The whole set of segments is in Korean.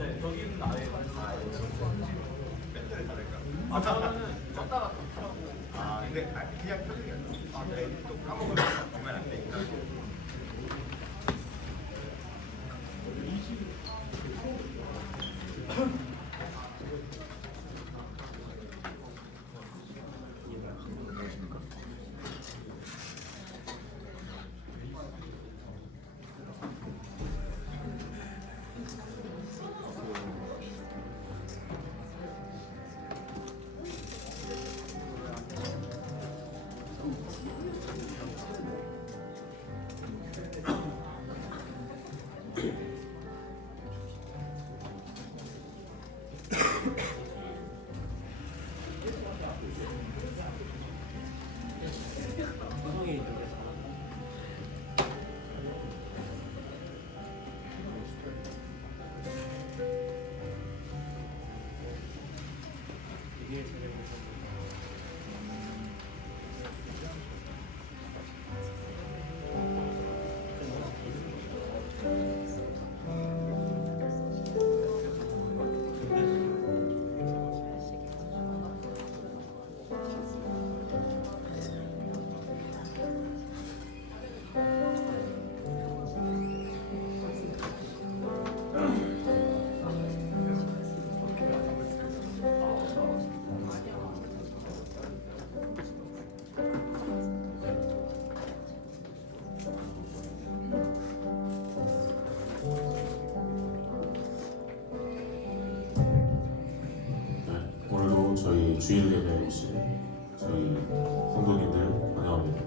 네, 여기는 아예 밴드를 다를까? 저는 껐다가 또 켜고. 근데 그냥 켜는 게 아니라 또 까먹으면 보면 안 되니까. 오늘도 저희 주일 예배에 오신 저희 성도님들 환영합니다.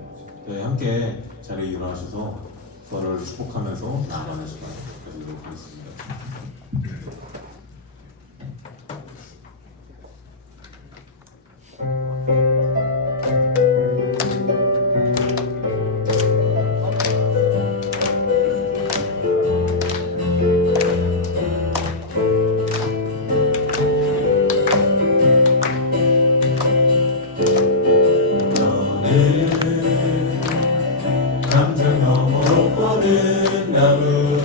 네, 함께 자리에 일어나셔서 서로를 축복하면서 나아가는 시간 가지도록 하겠습니다. 감정 너머로 뻗은 나무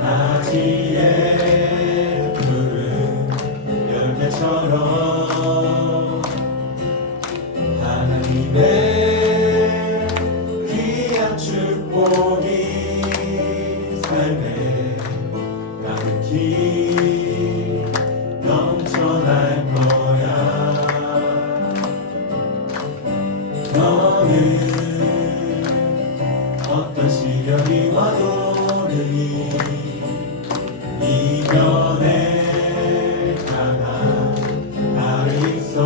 가지에 푸른 열매처럼 하나님의 귀한 축복이 삶에 가득히 넘쳐날 거야. 너는 어떤 시련이 와도 능히 이겨내 가나 나를 있어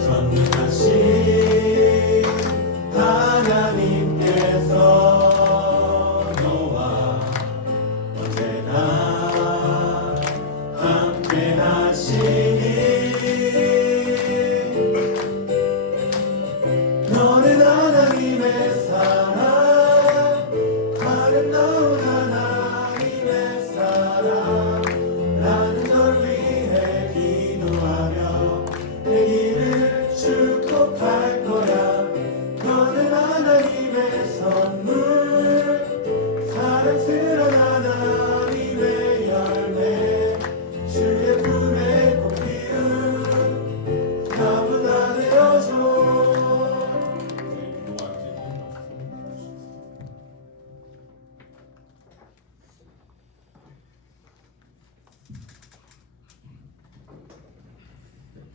선택하신 하나님께서 너와 언제나 함께 하시니 너는 하나님의 사랑, 아름다운 하나님의 사랑 나는 널 위해 기도하며 내 길을 축복할 거야. 너는 하나님의 선물, 사랑스러운 하나님의 열매, 주의 품에 꼭 피운 나무가 되어줘.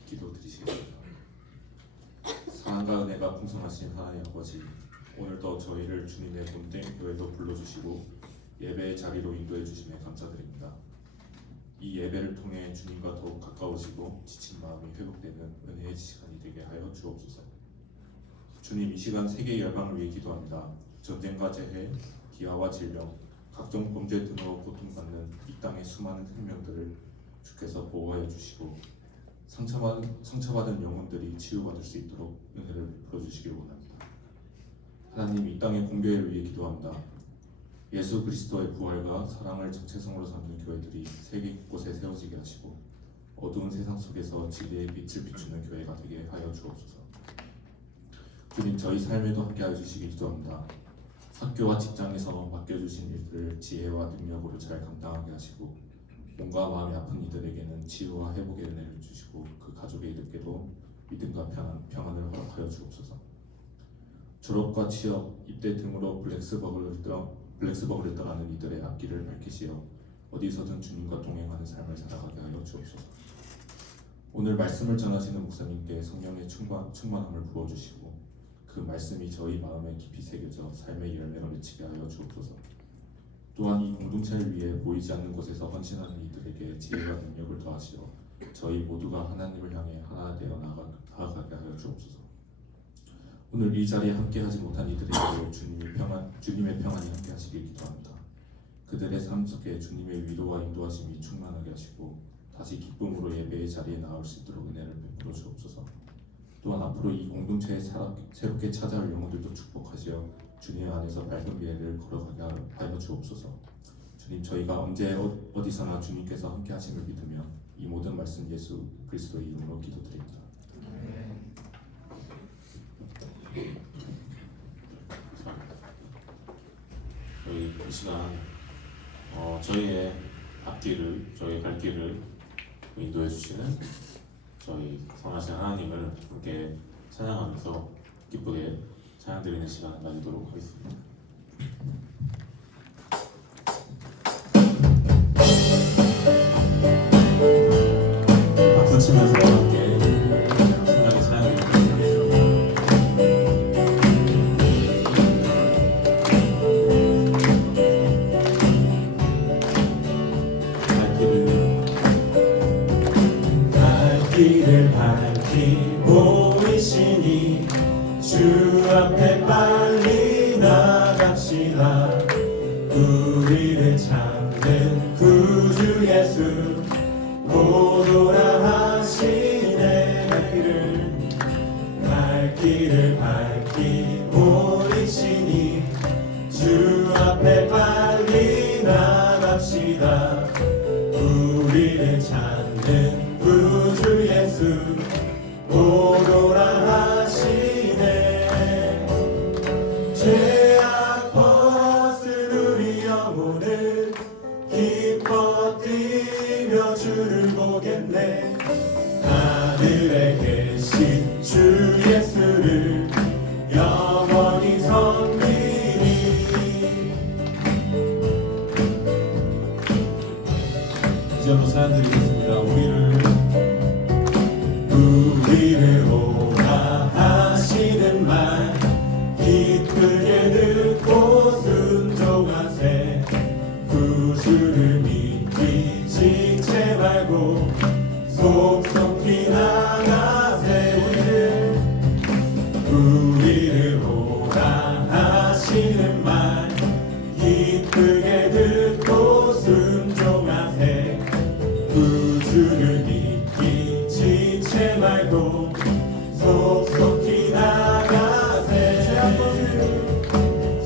기도 드리시겠습니다. 사랑과 은혜가 풍성하신 하나님 아버지, 오늘도 저희를 주님의 본된 교회로 불러주시고 예배의 자리로 인도해 주심에 감사드립니다. 이 예배를 통해 주님과 더욱 가까워지고 지친 마음이 회복되는 은혜의 시간이 되게 하여 주옵소서. 주님, 이 시간 세계 열방을 위해 기도합니다. 전쟁과 재해, 기아와 질병, 각종 범죄 등으로 고통받는 이 땅의 수많은 생명들을 주께서 보호하여 주시고 상처받은 영혼들이 치유받을 수 있도록 은혜를 베풀어 주시길 원합니다. 하나님, 이 땅의 공교회를 위해 기도합니다. 예수 그리스도의 부활과 사랑을 정체성으로 삼는 교회들이 세계 곳곳에 세워지게 하시고 어두운 세상 속에서 진리의 빛을 비추는 교회가 되게 하여 주옵소서. 주님, 저희 삶에도 함께하여 주시기 기도합니다. 학교와 직장에서 맡겨주신 일들을 지혜와 능력으로 잘 감당하게 하시고 몸과 마음이 아픈 이들에게는 치유와 회복의 은혜를 주시고 그 가족의 이들께도 믿음과 평안을 허락하여 주옵소서. 졸업과 취업, 입대 등으로 블랙스버그를 떠나는 이들의 앞길을 밝히시어 어디서든 주님과 동행하는 삶을 살아가게 하여 주옵소서. 오늘 말씀을 전하시는 목사님께 성령의 충만함을 부어주시고 그 말씀이 저희 마음에 깊이 새겨져 삶의 열매로 맺히게 하여 주옵소서. 또한 이 공동체를 위해 보이지 않는 곳에서 헌신하는 이들에게 지혜와 능력을 더하시어 저희 모두가 하나님을 향해 하나 되어 나아가게 하여 주옵소서. 오늘 이 자리에 함께하지 못한 이들에게 주님의 평안이 함께하시길 기도합니다. 그들의 삶 속에 주님의 위로와 인도하심이 충만하게 하시고 다시 기쁨으로 예배의 자리에 나올 수 있도록 은혜를 베풀어 주옵소서. 또한 앞으로 이 공동체에 새롭게 찾아올 영혼들도 축복하시어 주님 안에서 밝은 미래를 걸어가게 하여 주옵소서. 주님, 저희가 언제 어디서나 주님께서 함께 하심을 믿으며 이 모든 말씀 예수 그리스도의 이름으로 기도드립니다. 저희 이 시간 저희의 앞길을, 저희의 갈 길을 인도해 주시는 저희 선하신 하나님을 함께 찬양하면서 기쁘게 찬양 드리는 시간을 가지도록 하겠습니다. 박수 치면서 함께 신나게 찬양 드리겠습니다. 길을 밝히고 계시니 주 앞에 빨리 나갑시다. 우리를 찾는 구주 예수 오노라 하시네. 갈 길을 밝히고 계시니 주 앞에 빨리 나갑시다. 우리를 찾는 구주 예수 오노라 하시네. 죄악 벗은 우리 영혼을 기뻐 뛰며 주를 보겠네. 하늘에 계신 주 예수를 영원히 섬기리. 이제 한번 찬양 드리겠습니다. 우리를 오라 하시는 말 기쁘게 듣고 순종하세. 구주를 믿기 지체 말고 속속히 나가세. 우리를 오라 하시는 말 기쁘게 듣고 순종하세. 구주를 믿기 지체 말고 속속히 나가세.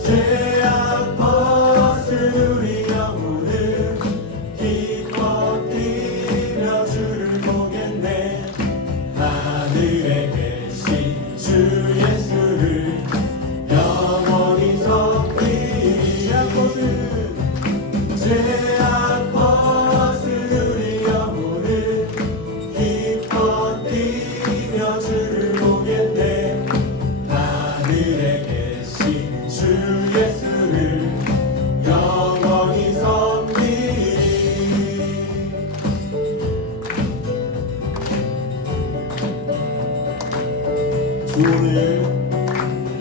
죄악 벗은 우리 영혼을 기뻐 뛰며 주를 보겠네. 하늘에 계신 주 예수를 영원히 섬기리. 죄악 벗은 우리 영혼을 기뻐 뛰며 주를 보겠네. 하늘에 계신 주 예수를 영원히 섬기리.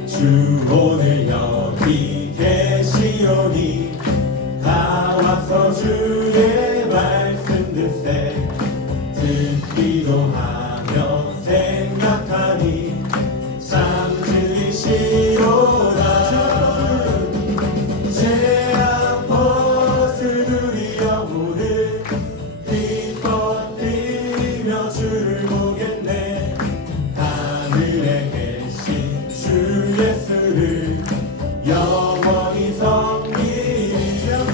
주 오늘 여기 계시오니 다 와서 주의 말씀 듣세. 듣기도 하며 생각하니 참 들리시로다. 죄악 벗은 우리 영혼을 기뻐 뛰며 주를 보겠네. 하늘에 계신 주 예수를 영원히 섬기리. 죄악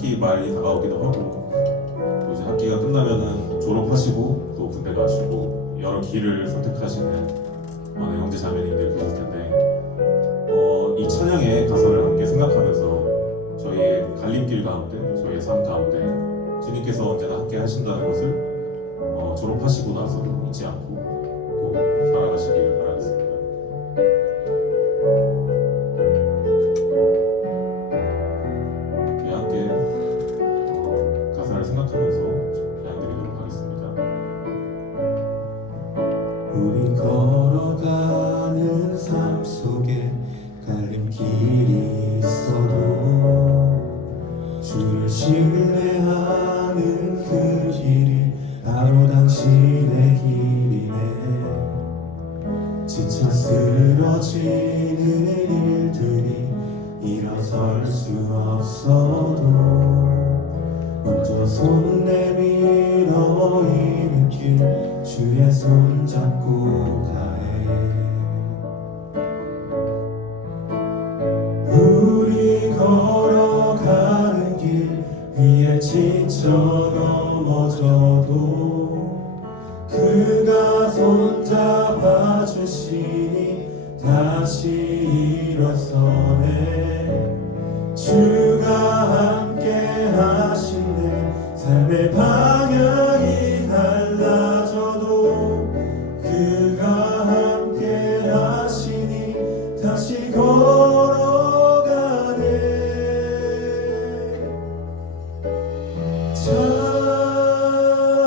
학기 말이 다가오기도 하고 또 이제 학기가 끝나면은 졸업하시고 또 군대 가시고 여러 길을 선택하시는 많은 형제 자매님들 계실 텐데 이 찬양의 가사를 함께 생각하면서 저희의 갈림길 가운데 저희의 삶 가운데 주님께서 언제나 함께 하신다는 것을 졸업하시고 나서도 잊지 않고 꼭 살아가시기를 바라겠습니다. 함께 가사를 생각하면서 찬양드리도록 하겠습니다. 우리 걸어가는 삶 속에 갈림길이 있어도 주를 신뢰하는 그 길이 바로 당신의 길이네. 지쳐 쓰러지는 일들이 일어설 수 없어도 먼저 손 내밀어 이 길 주의 손 잡고 가해. 우리 걸어가는 길 위에 지쳐 넘어져도 그가 손잡아 주시니 다시 일어서네. 주가 함께 하시네. 삶의 방향이 달라져도 그가 함께 하시니 다시 걸어가네.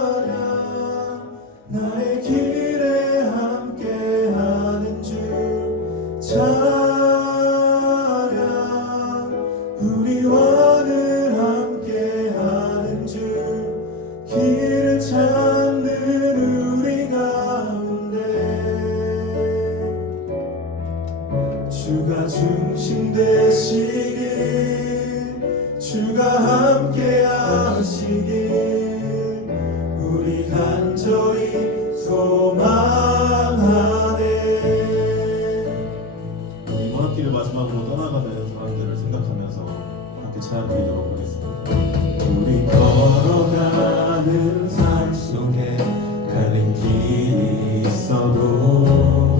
찬양 나의 길에 함께하는 주. 찬양 우리와는 함께하는 주. 길을 찾는 우리 가운데 주가 중심 되시길, 주가 함께 하시길 우리 간절히 소망하네. 이번 학기를 마지막으로 떠나가는 사람들을 생각하면서 함께 찬양 드리도록 하겠습니다. 우리 걸어가는 삶 속에 갈림길이 있어도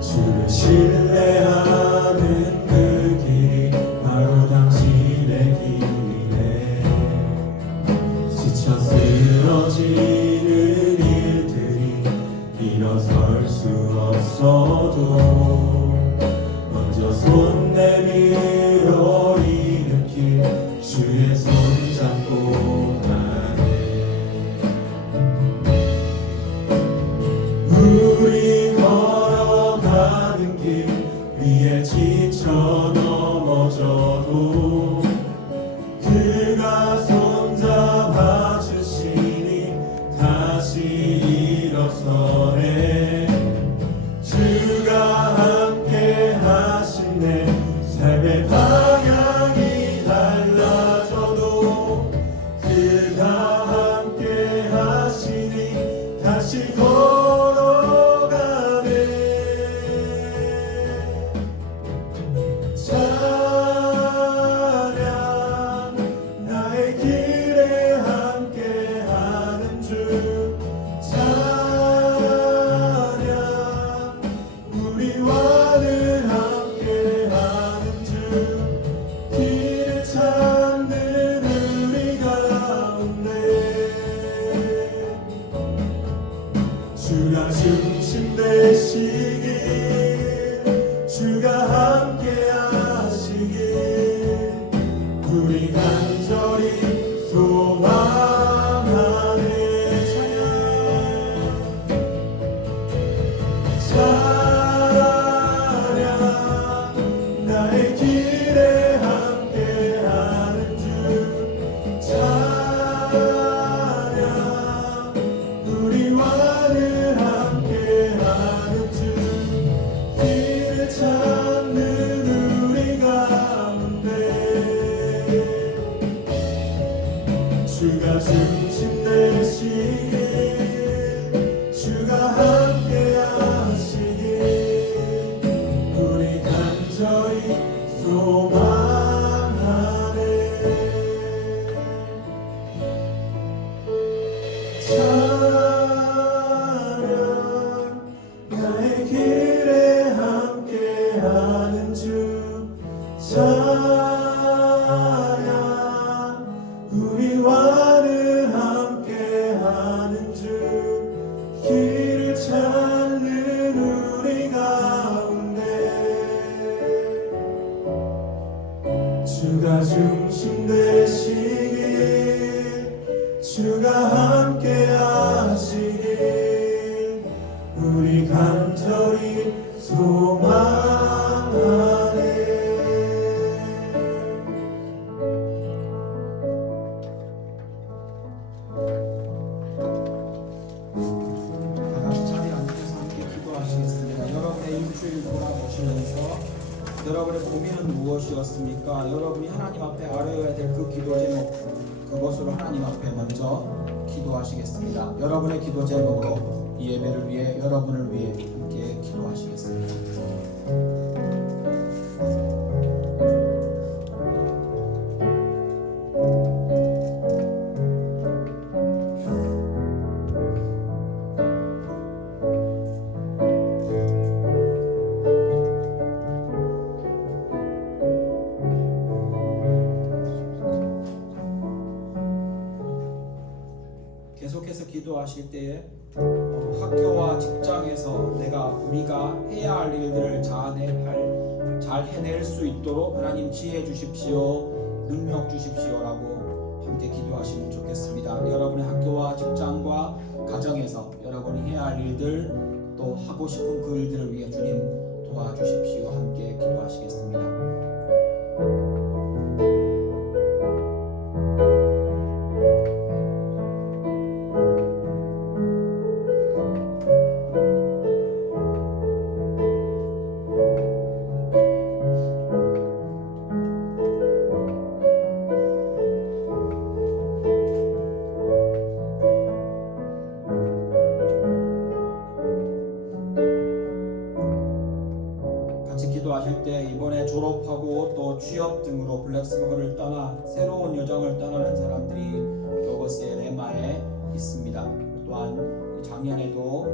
주를 신뢰하는 그 길이 바로 당신의 길이네. 지쳐 쓰러지는 일들이 일어설 수 없어도 먼저 손 내밀어 이는 길 주의 손 잡고 가네. 우리 걸어가는 길 위에 지쳐 넘어져도 그가 손잡아 주시니 다시 일어서네. 주가 함께 하시네. 삶의 방향이 달라져도 그가 함께 하시니 다시 걸어가네. 찬양 나의 길에 함께 주가 함께 하시길 우리 간절히 소망하네. 다 같이 자리에 앉아서 함께 기도하시겠습니다. 여러분의 일주일 돌아보시면서 여러분의 고민은 무엇이었습니까? 여러분이 하나님 앞에 아뢰어야 될 그 기도 제목, 그것으로 하나님 앞에 먼저 기도하시겠습니다. 여러분의 기도 제목으로 이 예배를 위해, 여러분을 위해 함께 기도하시겠습니다. 계속해서 기도하실 때에 학교와 직장에서 우리가 해야 할 일들을 잘 해낼 수 있도록 하나님 지혜 주십시오, 능력 주십시오라고 함께 기도하시면 좋겠습니다. 여러분의 학교와 직장과 가정에서 여러분이 해야 할 일들, 또 하고 싶은 그 일들을 위해 주님 도와주십시오. 함께 기도하시겠습니다. 기도하실 때 이번에 졸업하고 또 취업 등으로 블랙스버그를 떠나 새로운 여정을 떠나는 사람들이 로고스의 레마에 있습니다. 또한 작년에도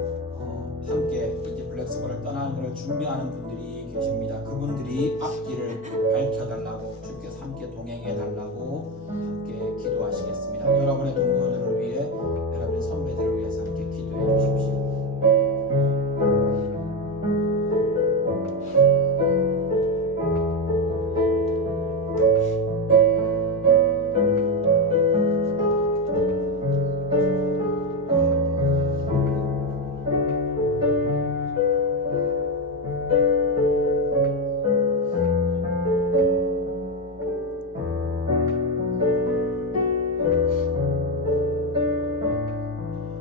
함께 이제 블랙스버그를 떠나는 것을 준비하는 분들이 계십니다. 그분들이 앞길을 밝혀달라고, 주께서 함께 동행해달라고 함께 기도하시겠습니다. 여러분의 동료들을 위해, 여러분의 선배들을 위해서 함께 기도해 주십시오.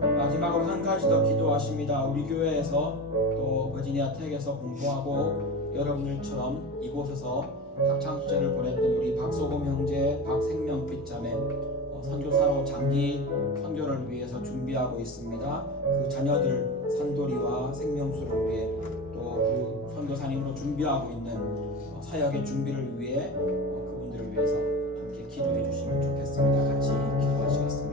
마지막으로 한 가지 더 기도하십니다. 우리 교회에서 또 버지니아 텍에서 공부하고 여러분들처럼 이곳에서 학창시절을 보냈던 우리 박소금 형제, 박생명빛 자매 선교사로 장기 선교를 위해서 준비하고 있습니다. 그 자녀들 산돌이와 생명수를 위해 또 그 선교사님으로 준비하고 있는 사역의 준비를 위해 그분들을 위해서 함께 기도해 주시면 좋겠습니다. 같이 기도하시겠습니다.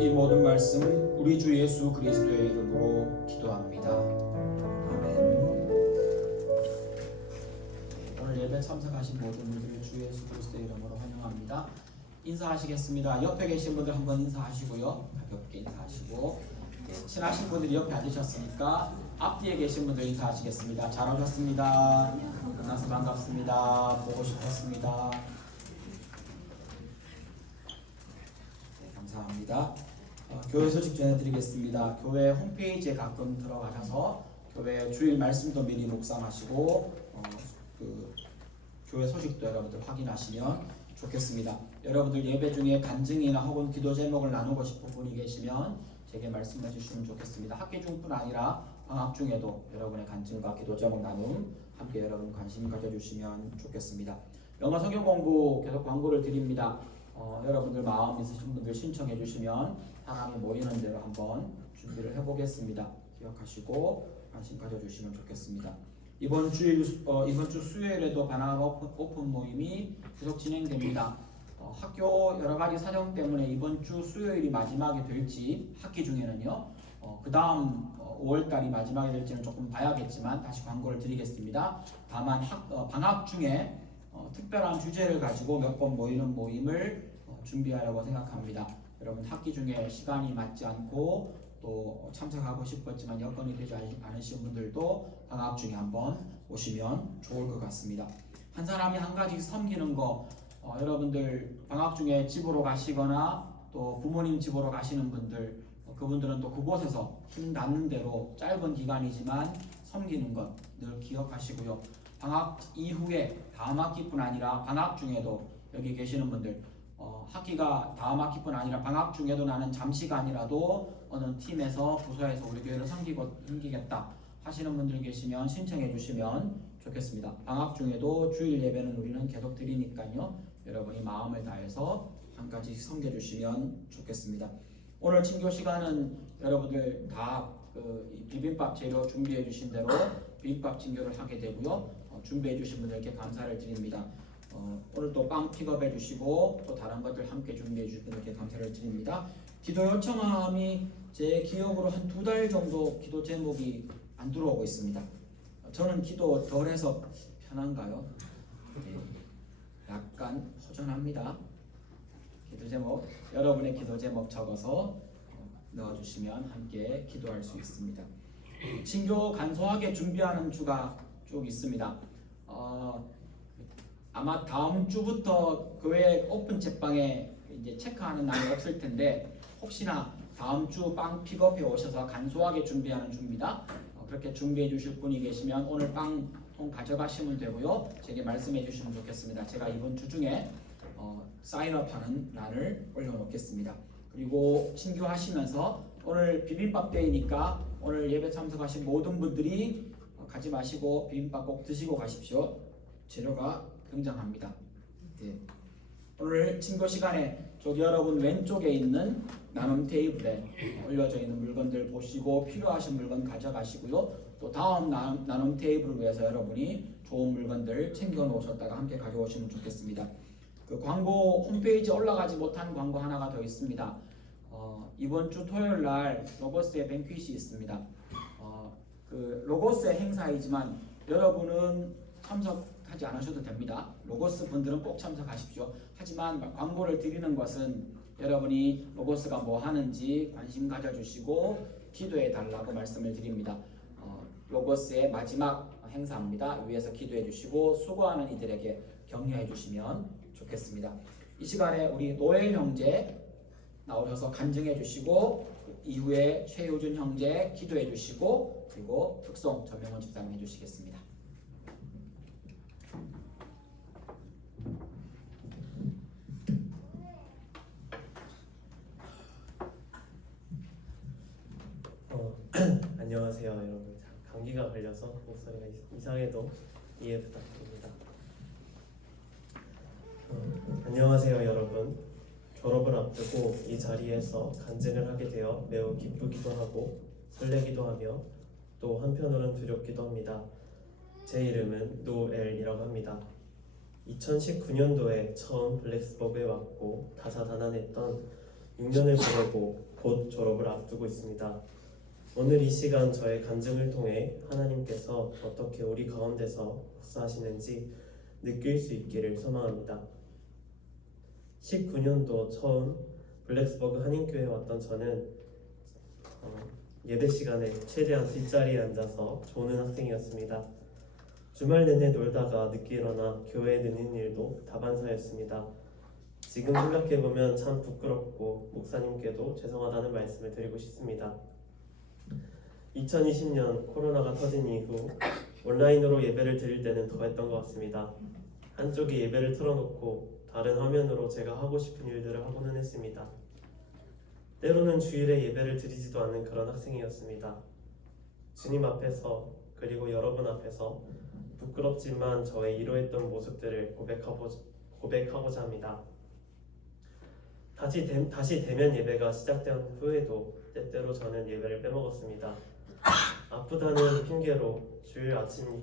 이 모든 말씀 우리 주 예수 그리스도의 이름으로 기도합니다. 아멘. 오늘 예배 참석하신 모든 분들을 주 예수 그리스도의 이름으로 환영합니다. 인사하시겠습니다. 옆에 계신 분들 한번 인사하시고요. 가볍게 인사하시고, 친하신 분들이 옆에 앉으셨으니까 앞뒤에 계신 분들 인사하시겠습니다. 잘 오셨습니다. 만나서 반갑습니다. 보고 싶었습니다. 네, 감사합니다. 교회 소식 전해드리겠습니다. 교회 홈페이지에 가끔 들어가셔서 교회 주일 말씀도 미리 묵상하시고 그 교회 소식도 여러분들 확인하시면 좋겠습니다. 여러분들 예배 중에 간증이나 혹은 기도 제목을 나누고 싶은 분이 계시면 제게 말씀해 주시면 좋겠습니다. 학기 중뿐 아니라 방학 중에도 여러분의 간증과 기도 제목 나눔 함께 여러분 관심 가져주시면 좋겠습니다. 영어 성경 공부 계속 광고를 드립니다. 여러분들 마음 있으신 분들 신청해 주시면 사람이 모이는 대로 한번 준비를 해보겠습니다. 기억하시고 관심 가져주시면 좋겠습니다. 이번 주 수요일에도 방학 오픈 모임이 계속 진행됩니다. 학교 여러 가지 사정 때문에 이번 주 수요일이 마지막이 될지 학기 중에는요. 그 다음 5월달이 마지막이 될지는 조금 봐야겠지만 다시 광고를 드리겠습니다. 다만 방학 중에 특별한 주제를 가지고 몇 번 모이는 모임을 준비하려고 생각합니다. 여러분 학기 중에 시간이 맞지 않고 또 참석하고 싶었지만 여건이 되지 않으신 분들도 방학 중에 한번 오시면 좋을 것 같습니다. 한 사람이 한 가지 섬기는 거 여러분들 방학 중에 집으로 가시거나 또 부모님 집으로 가시는 분들 그분들은 또 그곳에서 힘 닿는 대로 짧은 기간이지만 섬기는 것 늘 기억하시고요. 방학 이후에 다음 학기뿐 아니라 방학 중에도 여기 계시는 분들 학기가 다음 학기뿐 아니라 방학 중에도 나는 잠시간이라도 어느 팀에서 부서에서 우리 교회를 섬기겠다 하시는 분들 계시면 신청해 주시면 좋겠습니다. 방학 중에도 주일 예배는 우리는 계속 드리니까요. 여러분이 마음을 다해서 한 가지씩 섬겨 주시면 좋겠습니다. 오늘 친교 시간은 여러분들 다 비빔밥 재료 준비해 주신 대로 비빔밥 친교를 하게 되고요. 준비해 주신 분들께 감사를 드립니다. 오늘 또 빵 픽업해 주시고 또 다른 것들 함께 준비해 주신 분들께 감사를 드립니다. 기도 요청함이 제 기억으로 한 2달 정도 기도 제목이 안 들어오고 있습니다. 저는 기도 덜해서 편한가요? 네, 약간 허전합니다. 기도 제목 여러분의 기도 제목 적어서 넣어주시면 함께 기도할 수 있습니다. 친교 간소하게 준비하는 주가 쭉 있습니다. 아마 다음 주부터 교회 오픈 책방에 이제 체크하는 날이 없을 텐데 혹시나 다음 주 빵 픽업해 오셔서 간소하게 준비하는 주입니다. 그렇게 준비해 주실 분이 계시면 오늘 빵통 가져가시면 되고요. 제게 말씀해 주시면 좋겠습니다. 제가 이번 주 중에 사인업하는 날을 올려놓겠습니다. 그리고 친교하시면서 오늘 비빔밥 데이니까 오늘 예배 참석하신 모든 분들이 가지 마시고 비빔밥 꼭 드시고 가십시오. 재료가 굉장합니다. 네. 오늘 친교 시간에 저기 여러분 왼쪽에 있는 나눔 테이블에 올려져 있는 물건들 보시고 필요하신 물건 가져가시고요. 또 다음 나눔 테이블을 위해서 여러분이 좋은 물건들 챙겨 놓으셨다가 함께 가져오시면 좋겠습니다. 그 광고 홈페이지에 올라가지 못한 광고 하나가 더 있습니다. 이번 주 토요일 날 로고스의 뱅퀴시 있습니다. 그 로고스의 행사이지만 여러분은 참석하지 않으셔도 됩니다. 로고스 분들은 꼭 참석하십시오. 하지만 광고를 드리는 것은 여러분이 로고스가 뭐 하는지 관심 가져주시고 기도해 달라고 말씀을 드립니다. 로고스의 마지막 행사입니다. 위에서 기도해 주시고 수고하는 이들에게 격려해 주시면 좋겠습니다. 이 시간에 우리 노엘 형제 나오셔서 간증해 주시고 이후에 최효준 형제 기도해 주시고 그리고 특송 전명원 집사님 해주시겠습니다. 안녕하세요 여러분. 감기가 걸려서 목소리가 이상해도 이해 부탁드립니다. 안녕하세요 여러분. 졸업을 앞두고 이 자리에서 간증을 하게 되어 매우 기쁘기도 하고 설레기도 하며 또 한편으로는 두렵기도 합니다. 제 이름은 노엘이라고 합니다. 2019년도에 처음 블랙스버그에 왔고 다사다난했던 6년을 보내고 곧 졸업을 앞두고 있습니다. 오늘 이 시간 저의 간증을 통해 하나님께서 어떻게 우리 가운데서 역사하시는지 느낄 수 있기를 소망합니다. 19년도 처음 블랙스버그 한인교회에 왔던 저는 예배 시간에 최대한 뒷자리에 앉아서 조는 학생이었습니다. 주말 내내 놀다가 늦게 일어나 교회에 늦는 일도 다반사였습니다. 지금 생각해보면 참 부끄럽고 목사님께도 죄송하다는 말씀을 드리고 싶습니다. 2020년 코로나가 터진 이후 온라인으로 예배를 드릴 때는 더했던 것 같습니다. 한쪽에 예배를 틀어놓고 다른 화면으로 제가 하고 싶은 일들을 하고는 했습니다. 때로는 주일에 예배를 드리지도 않는 그런 학생이었습니다. 주님 앞에서 그리고 여러분 앞에서 부끄럽지만 저의 이러했던 모습들을 고백하고자 합니다. 다시 대면 예배가 시작된 후에도 때때로 저는 예배를 빼먹었습니다. 아프다는 핑계로 주일 아침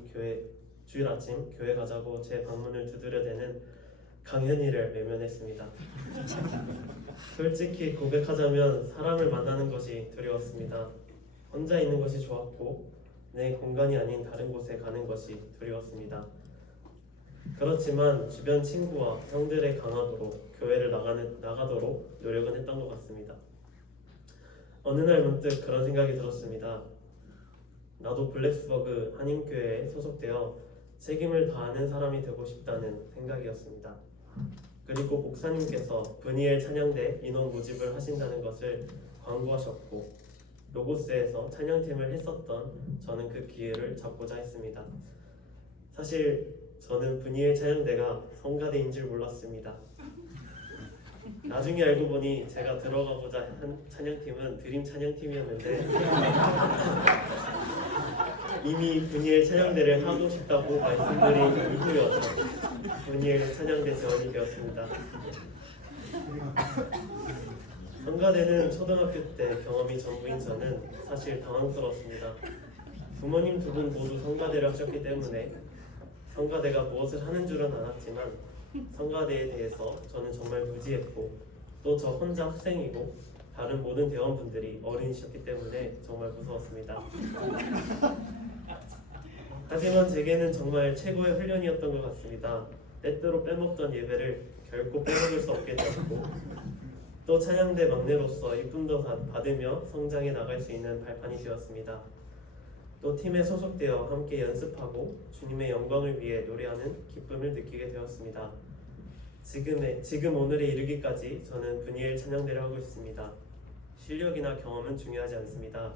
교회 가자고 제 방문을 두드려대는 강현이를 외면했습니다. 솔직히 고백하자면 사람을 만나는 것이 두려웠습니다. 혼자 있는 것이 좋았고 내 공간이 아닌 다른 곳에 가는 것이 두려웠습니다. 그렇지만 주변 친구와 형들의 강압으로 교회를 나가도록 노력은 했던 것 같습니다. 어느 날 문득 그런 생각이 들었습니다. 나도 블랙스버그 한인교회에 소속되어 책임을 다하는 사람이 되고 싶다는 생각이었습니다. 그리고 목사님께서 브니엘 찬양대 인원 모집을 하신다는 것을 광고하셨고 로고스에서 찬양팀을 했었던 저는 그 기회를 잡고자 했습니다. 사실 저는 브니엘 찬양대가 성가대인 줄 몰랐습니다. 나중에 알고 보니 제가 들어가고자 한 찬양팀은 드림 찬양팀이었는데 이미 브니엘 찬양대를 하고 싶다고 말씀드린 이후여서 브니엘 찬양대 지원이 되었습니다. 성가대는 초등학교 때 경험이 전부인 저는 사실 당황스러웠습니다. 부모님 두 분 모두 성가대를 하셨기 때문에 성가대가 무엇을 하는 줄은 알았지만 성가대에 대해서 저는 정말 무지했고 또 저 혼자 학생이고 다른 모든 대원분들이 어린이셨기 때문에 정말 무서웠습니다. 하지만 제게는 정말 최고의 훈련이었던 것 같습니다. 때때로 빼먹던 예배를 결코 빼먹을 수 없게 되었고 또 찬양대 막내로서 이쁨도 받으며 성장해 나갈 수 있는 발판이 되었습니다. 또 팀에 소속되어 함께 연습하고 주님의 영광을 위해 노래하는 기쁨을 느끼게 되었습니다. 지금 오늘에 이르기까지 저는 브니엘 찬양대를 하고 있습니다. 실력이나 경험은 중요하지 않습니다.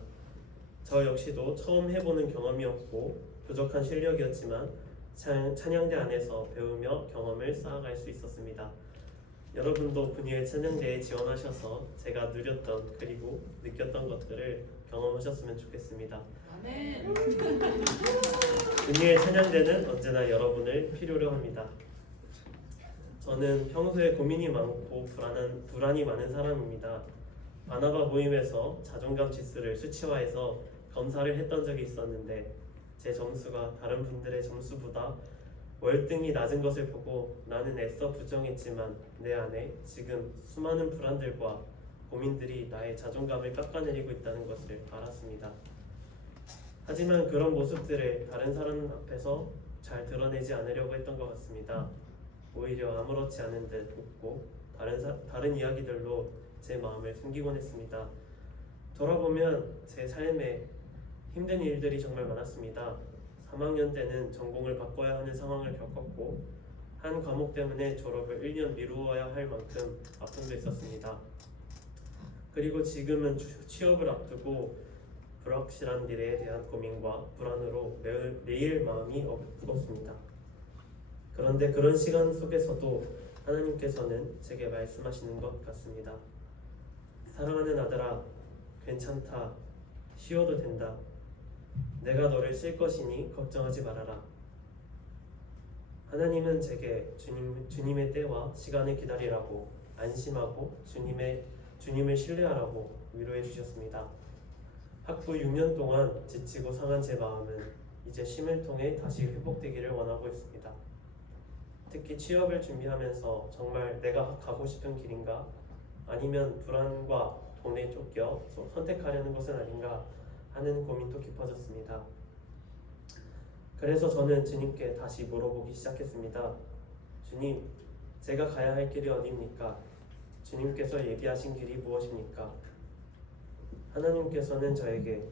저 역시도 처음 해보는 경험이었고 부족한 실력이었지만 찬양대 안에서 배우며 경험을 쌓아갈 수 있었습니다. 여러분도 브니엘 찬양대에 지원하셔서 제가 누렸던 그리고 느꼈던 것들을 경험하셨으면 좋겠습니다. 브니엘 찬양대는 언제나 여러분을 필요로 합니다. 저는 평소에 고민이 많고 불안이 많은 사람입니다. 바나바 모임에서 자존감 지수를 수치화해서 검사를 했던 적이 있었는데 제 점수가 다른 분들의 점수보다 월등히 낮은 것을 보고 나는 애써 부정했지만 내 안에 지금 수많은 불안들과 고민들이 나의 자존감을 깎아내리고 있다는 것을 알았습니다. 하지만 그런 모습들을 다른 사람 앞에서 잘 드러내지 않으려고 했던 것 같습니다. 오히려 아무렇지 않은 듯 웃고 다른 이야기들로 제 마음을 숨기곤 했습니다. 돌아보면 제 삶에 힘든 일들이 정말 많았습니다. 3학년 때는 전공을 바꿔야 하는 상황을 겪었고 한 과목 때문에 졸업을 1년 미루어야 할 만큼 아픔도 있었습니다. 그리고 지금은 취업을 앞두고 불확실한 미래에 대한 고민과 불안으로 매일 마음이 무겁습니다. 그런데 그런 시간 속에서도 하나님께서는 제게 말씀하시는 것 같습니다. 사랑하는 아들아, 괜찮다. 쉬어도 된다. 내가 너를 쓸 것이니 걱정하지 말아라. 하나님은 제게 주님의 때와 시간을 기다리라고 안심하고 주님을 신뢰하라고 위로해 주셨습니다. 학부 6년 동안 지치고 상한 제 마음은 이제 쉼을 통해 다시 회복되기를 원하고 있습니다. 특히 취업을 준비하면서 정말 내가 가고 싶은 길인가 아니면 불안과 돈에 쫓겨 선택하려는 것은 아닌가 하는 고민도 깊어졌습니다. 그래서 저는 주님께 다시 물어보기 시작했습니다. 주님, 제가 가야 할 길이 어디입니까? 주님께서 얘기하신 길이 무엇입니까? 하나님께서는 저에게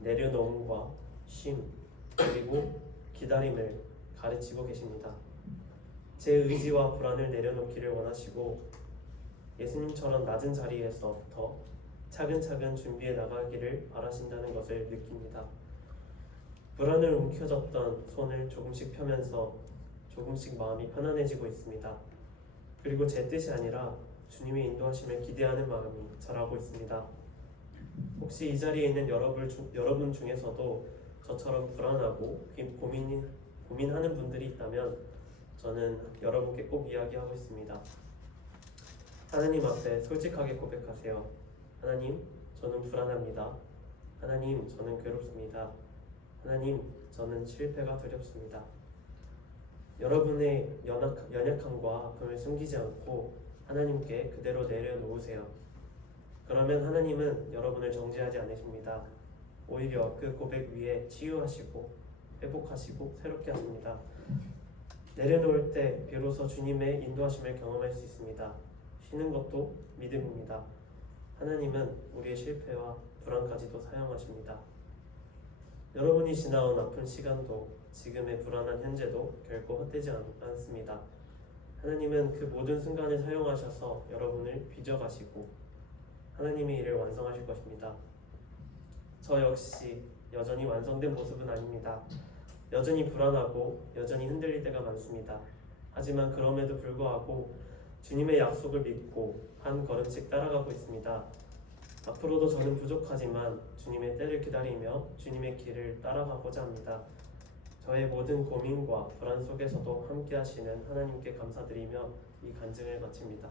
내려놓음과 쉼 그리고 기다림을 가르치고 계십니다. 제 의지와 불안을 내려놓기를 원하시고 예수님처럼 낮은 자리에서부터 차근차근 준비해 나가기를 바라신다는 것을 느낍니다. 불안을 움켜쥐던 손을 조금씩 펴면서 조금씩 마음이 편안해지고 있습니다. 그리고 제 뜻이 아니라 주님의 인도하심을 기대하는 마음이 자라고 있습니다. 혹시 이 자리에 있는 여러분 중에서도 저처럼 불안하고 고민하는 분들이 있다면 저는 여러분께 꼭 이야기하고 있습니다. 하나님 앞에 솔직하게 고백하세요. 하나님, 저는 불안합니다. 하나님, 저는 괴롭습니다. 하나님, 저는 실패가 두렵습니다. 여러분의 연약함과 아픔을 숨기지 않고 하나님께 그대로 내려놓으세요. 그러면 하나님은 여러분을 정죄하지 않으십니다. 오히려 그 고백 위에 치유하시고 회복하시고 새롭게 하십니다. 내려놓을 때 비로소 주님의 인도하심을 경험할 수 있습니다. 쉬는 것도 믿음입니다. 하나님은 우리의 실패와 불안까지도 사용하십니다. 여러분이 지나온 아픈 시간도 지금의 불안한 현재도 결코 헛되지 않습니다. 하나님은 그 모든 순간을 사용하셔서 여러분을 빚어가시고 하나님의 일을 완성하실 것입니다. 저 역시 여전히 완성된 모습은 아닙니다. 여전히 불안하고 여전히 흔들릴 때가 많습니다. 하지만 그럼에도 불구하고 주님의 약속을 믿고 한 걸음씩 따라가고 있습니다. 앞으로도 저는 부족하지만 주님의 때를 기다리며 주님의 길을 따라가고자 합니다. 저의 모든 고민과 불안 속에서도 함께 하시는 하나님께 감사드리며 이 간증을 마칩니다.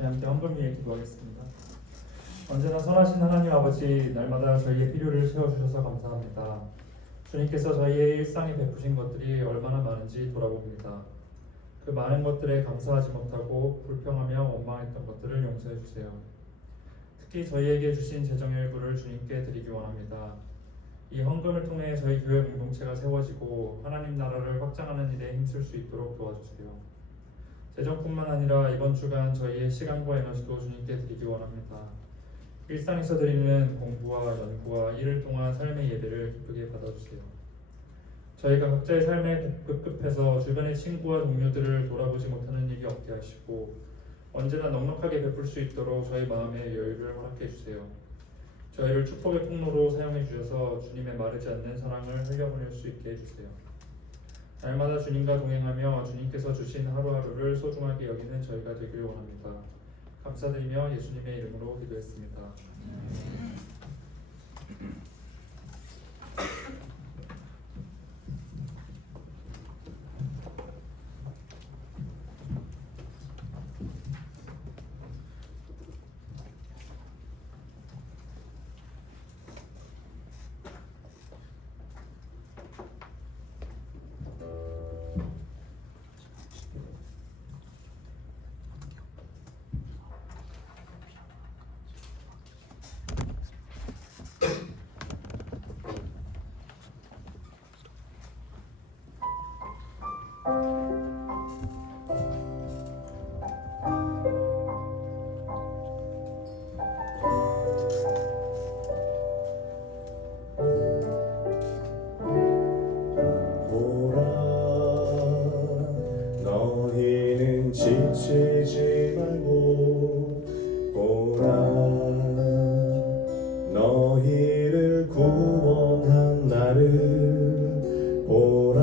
함께 헌금위에 기도하겠습니다. 언제나 선하신 하나님 아버지, 날마다 저희의 필요를 채워주셔서 감사합니다. 주님께서 저희의 일상에 베푸신 것들이 얼마나 많은지 돌아봅니다. 그 많은 것들에 감사하지 못하고 불평하며 원망했던 것들을 용서해 주세요. 특히 저희에게 주신 재정의 일부를 주님께 드리기 원합니다. 이 헌금을 통해 저희 교회 공동체가 세워지고 하나님 나라를 확장하는 일에 힘쓸 수 있도록 도와주세요. 재정뿐만 아니라 이번 주간 저희의 시간과 에너지도 주님께 드리기 원합니다. 일상에서 드리는 공부와 연구와 일을 통한 삶의 예배를 기쁘게 받아주세요. 저희가 각자의 삶에 급급해서 주변의 친구와 동료들을 돌아보지 못하는 일이 없게 하시고 언제나 넉넉하게 베풀 수 있도록 저희 마음의 여유를 허락해 주세요. 저희를 축복의 통로로 사용해 주셔서 주님의 마르지 않는 사랑을 흘려보낼 수 있게 해주세요. 날마다 주님과 동행하며 주님께서 주신 하루하루를 소중하게 여기는 저희가 되길 원합니다. 감사드리며 예수님의 이름으로 기도했습니다. 지치지 말고 보라 너희를 구원한 나를 보라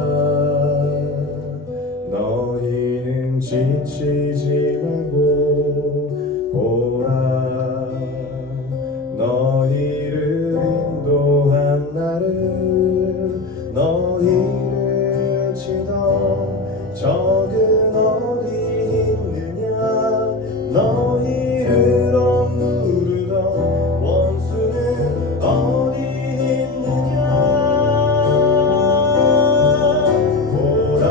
너희는 지치지 말고 보라 너희를 인도한 나를 너희를 치던 적은 어디 너희를 억누르던 원수는 어디 있느냐 보라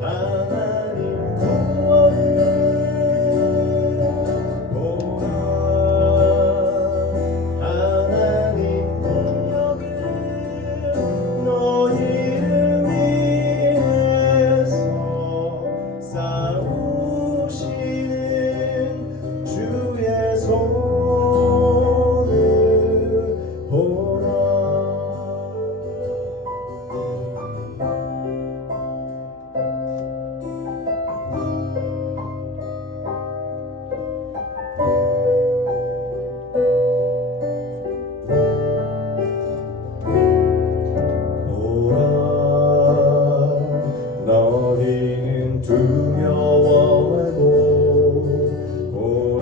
하나님 구원을 보라 하나님 능력을 너희를 위해서 싸우시는 주의 손을 보라 보라 너희는 두려워 말고 보라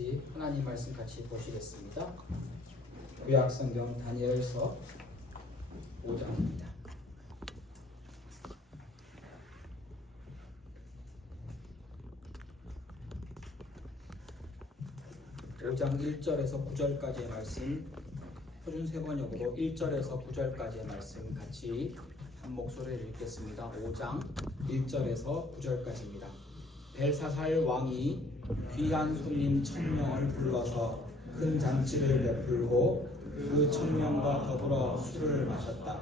같이 하나님 말씀 같이 보시겠습니다. 구약성경 다니엘서 5장입니다. (5장) 1절에서 9절까지의 말씀, 표준 세번역으로 1절에서 9절까지의 말씀 같이 한 목소리를 읽겠습니다. 5장 1절에서 9절까지입니다. 벨사살 왕이 귀한 손님 1000명을 불러서 큰 잔치를 베풀고 그 1000명과 더불어 술을 마셨다.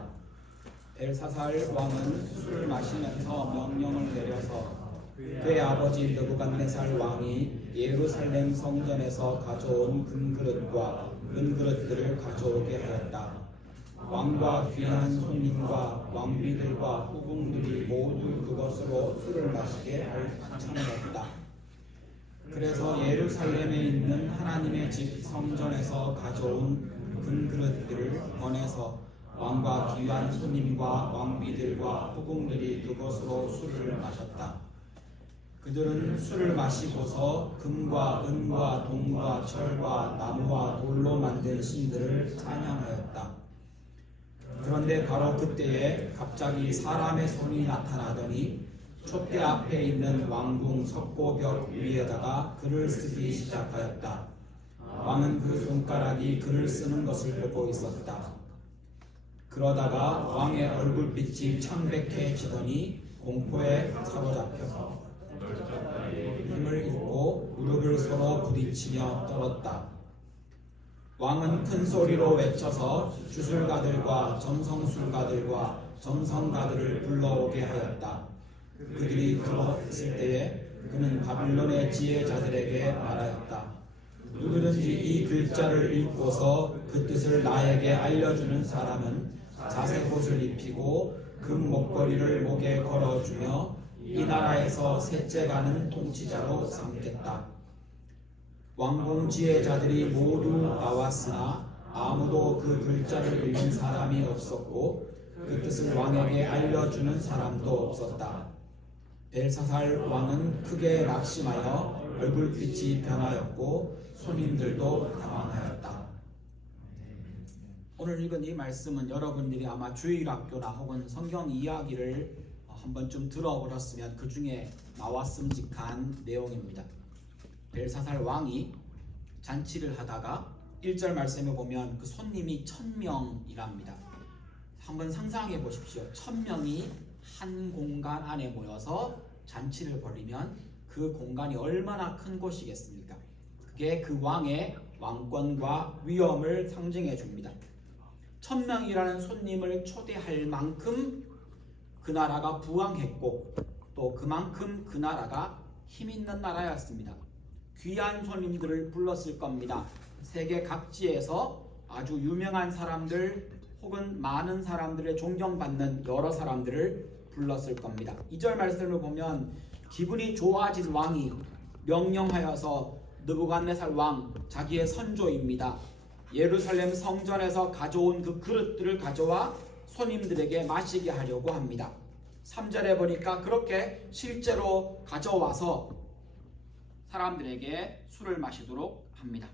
벨사살 왕은 술을 마시면서 명령을 내려서 그의 아버지 느부갓네살 왕이 예루살렘 성전에서 가져온 금그릇과 은그릇들을 가져오게 하였다. 왕과 귀한 손님과 왕비들과 후궁들이 모두 그것으로 술을 마시게 할 참이었다. 그래서 예루살렘에 있는 하나님의 집 성전에서 가져온 금그릇들을 꺼내서 왕과 귀한 손님과 왕비들과 후궁들이 그것으로 술을 마셨다. 그들은 술을 마시고서 금과 은과 동과 철과 나무와 돌로 만든 신들을 찬양하였다. 그런데 바로 그때에 갑자기 사람의 손이 나타나더니 촛대 앞에 있는 왕궁 석고벽 위에다가 글을 쓰기 시작하였다. 왕은 그 손가락이 글을 쓰는 것을 보고 있었다. 그러다가 왕의 얼굴빛이 창백해지더니 공포에 사로잡혀서 힘을 잃고 무릎을 서로 부딪히며 떨었다. 왕은 큰 소리로 외쳐서 주술가들과 점성술가들과 점성가들을 불러오게 하였다. 그들이 들어왔을 때에 그는 바빌론의 지혜자들에게 말하였다. 누구든지 이 글자를 읽고서 그 뜻을 나에게 알려주는 사람은 자색옷을 입히고 금 목걸이를 목에 걸어주며 이 나라에서 셋째 가는 통치자로 삼겠다. 왕궁 지혜자들이 모두 나왔으나 아무도 그 글자를 읽는 사람이 없었고 그 뜻을 왕에게 알려주는 사람도 없었다. 벨사살 왕은 크게 낙심하여 얼굴빛이 변하였고 손님들도 당황하였다. 오늘 읽은 이 말씀은 여러분들이 아마 주일학교나 혹은 성경 이야기를 한 번쯤 들어보셨으면 그 중에 나왔음직한 내용입니다. 벨사살 왕이 잔치를 하다가 1절 말씀에 보면 그 손님이 1000명이랍니다. 한번 상상해 보십시오. 1000명이 한 공간 안에 모여서 잔치를 벌이면 그 공간이 얼마나 큰 곳이겠습니까? 그게 그 왕의 왕권과 위엄을 상징해 줍니다. 1000명이라는 손님을 초대할 만큼 그 나라가 부강했고 또 그만큼 그 나라가 힘있는 나라였습니다. 귀한 손님들을 불렀을 겁니다. 세계 각지에서 아주 유명한 사람들 혹은 많은 사람들의 존경받는 여러 사람들을 불렀을 겁니다. 2절 말씀을 보면 기분이 좋아진 왕이 명령하여서 느부갓네살 왕, 자기의 선조입니다. 예루살렘 성전에서 가져온 그 그릇들을 가져와 손님들에게 마시게 하려고 합니다. 3절에 보니까 그렇게 실제로 가져와서 사람들에게 술을 마시도록 합니다.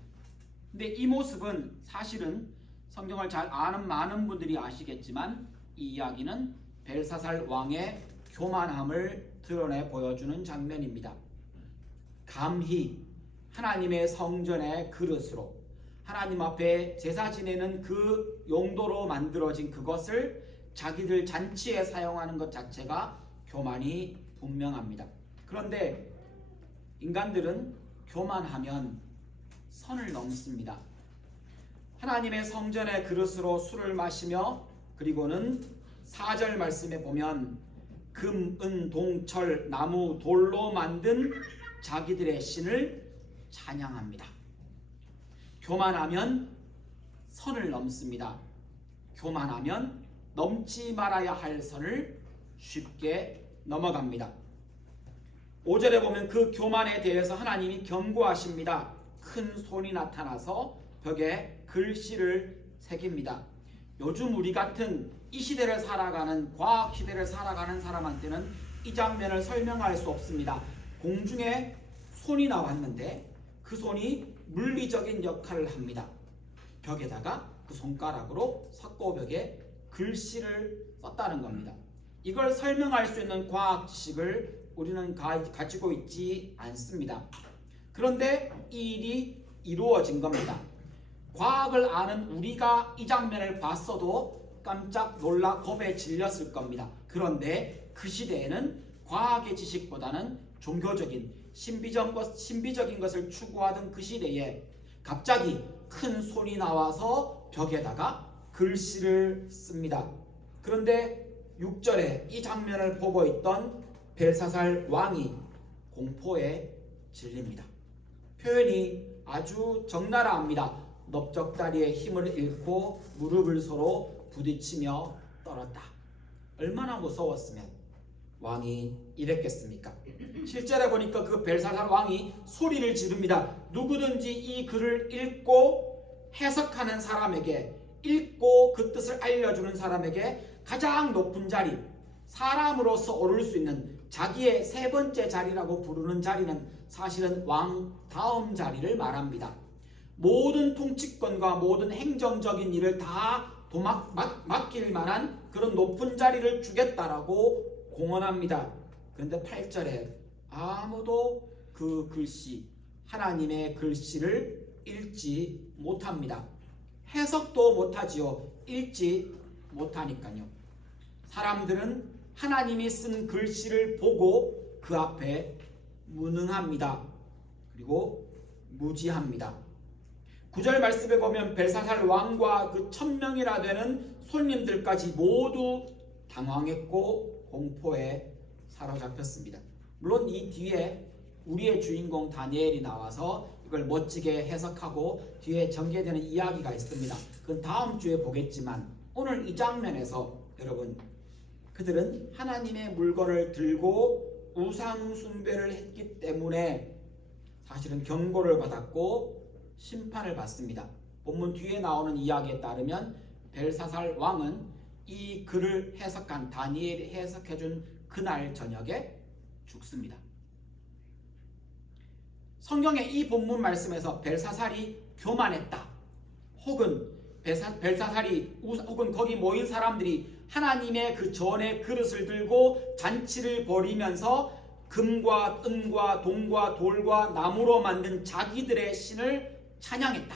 근데 이 모습은 사실은 성경을 잘 아는 많은 분들이 아시겠지만 이 이야기는 벨사살 왕의 교만함을 드러내 보여주는 장면입니다. 감히 하나님의 성전의 그릇으로 하나님 앞에 제사 지내는 그 용도로 만들어진 그것을 자기들 잔치에 사용하는 것 자체가 교만이 분명합니다. 그런데 인간들은 교만하면 선을 넘습니다. 하나님의 성전의 그릇으로 술을 마시며 그리고는 4절 말씀에 보면 금, 은, 동, 철, 나무, 돌로 만든 자기들의 신을 찬양합니다. 교만하면 선을 넘습니다. 교만하면 넘지 말아야 할 선을 쉽게 넘어갑니다. 5절에 보면 그 교만에 대해서 하나님이 경고하십니다. 큰 손이 나타나서 벽에 글씨를 새깁니다. 요즘 우리 같은 이 시대를 살아가는 과학 시대를 살아가는 사람한테는 이 장면을 설명할 수 없습니다. 공중에 손이 나왔는데 그 손이 물리적인 역할을 합니다. 벽에다가 그 손가락으로 석고벽에 글씨를 썼다는 겁니다. 이걸 설명할 수 있는 과학 지식을 우리는 가지고 있지 않습니다. 그런데 이 일이 이루어진 겁니다. 과학을 아는 우리가 이 장면을 봤어도 깜짝 놀라 겁에 질렸을 겁니다. 그런데 그 시대에는 과학의 지식보다는 종교적인 신비적인 것을 추구하던 그 시대에 갑자기 큰 손이 나와서 벽에다가 글씨를 씁니다. 그런데 6절에 이 장면을 보고 있던 벨사살 왕이 공포에 질립니다. 표현이 아주 적나라합니다. 넓적다리의 힘을 잃고 무릎을 서로 부딪히며 떨었다. 얼마나 무서웠으면 왕이 이랬겠습니까? 실제로 보니까 그 벨사살 왕이 소리를 지릅니다. 누구든지 이 글을 읽고 해석하는 사람에게, 읽고 그 뜻을 알려주는 사람에게 가장 높은 자리, 사람으로서 오를 수 있는 자기의 세 번째 자리라고 부르는 자리는 사실은 왕 다음 자리를 말합니다. 모든 통치권과 모든 행정적인 일을 다 맡길 만한 그런 높은 자리를 주겠다라고 공언합니다. 그런데 8절에 아무도 그 글씨, 하나님의 글씨를 읽지 못합니다. 해석도 못하지요. 읽지 못하니까요. 사람들은 하나님이 쓴 글씨를 보고 그 앞에 무능합니다. 그리고 무지합니다. 9절 말씀에 보면 벨사살 왕과 그 1000명이라 되는 손님들까지 모두 당황했고 공포에 사로잡혔습니다. 물론 이 뒤에 우리의 주인공 다니엘이 나와서 이걸 멋지게 해석하고 뒤에 전개되는 이야기가 있습니다. 그건 다음 주에 보겠지만 오늘 이 장면에서 여러분, 그들은 하나님의 물건을 들고 우상 숭배를 했기 때문에 사실은 경고를 받았고 심판을 받습니다. 본문 뒤에 나오는 이야기에 따르면 벨사살 왕은 이 글을 해석한 다니엘이 해석해준 그날 저녁에 죽습니다. 성경의 이 본문 말씀에서 벨사살이 교만했다, 혹은 벨사살이 혹은 거기 모인 사람들이 하나님의 그 전의 그릇을 들고 잔치를 벌이면서 금과 은과 동과 돌과 나무로 만든 자기들의 신을 찬양했다,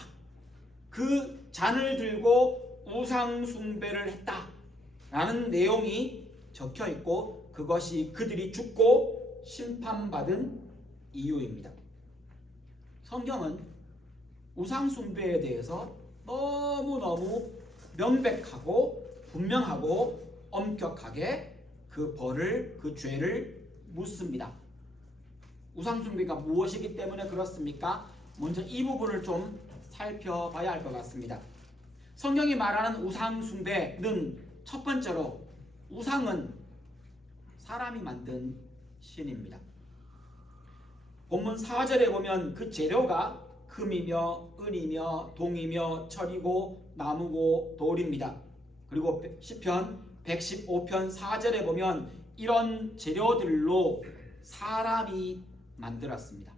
그 잔을 들고 우상 숭배를 했다라는 내용이 적혀있고 그것이 그들이 죽고 심판받은 이유입니다. 성경은 우상 숭배에 대해서 너무너무 명백하고 분명하고 엄격하게 그 벌을, 그 죄를 묻습니다. 우상 숭배가 무엇이기 때문에 그렇습니까? 먼저 이 부분을 좀 살펴봐야 할 것 같습니다. 성경이 말하는 우상 숭배는 첫 번째로 우상은 사람이 만든 신입니다. 본문 4절에 보면 그 재료가 금이며 은이며 동이며 철이고 나무고 돌입니다. 그리고 시편 115편 4절에 보면 이런 재료들로 사람이 만들었습니다.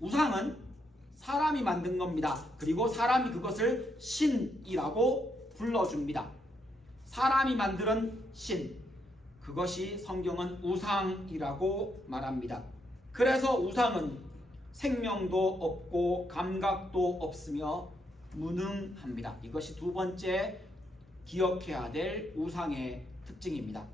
우상은 사람이 만든 겁니다. 그리고 사람이 그것을 신이라고 불러줍니다. 사람이 만드는 신, 그것이 성경은 우상이라고 말합니다. 그래서 우상은 생명도 없고 감각도 없으며 무능합니다. 이것이 두 번째 기억해야 될 우상의 특징입니다.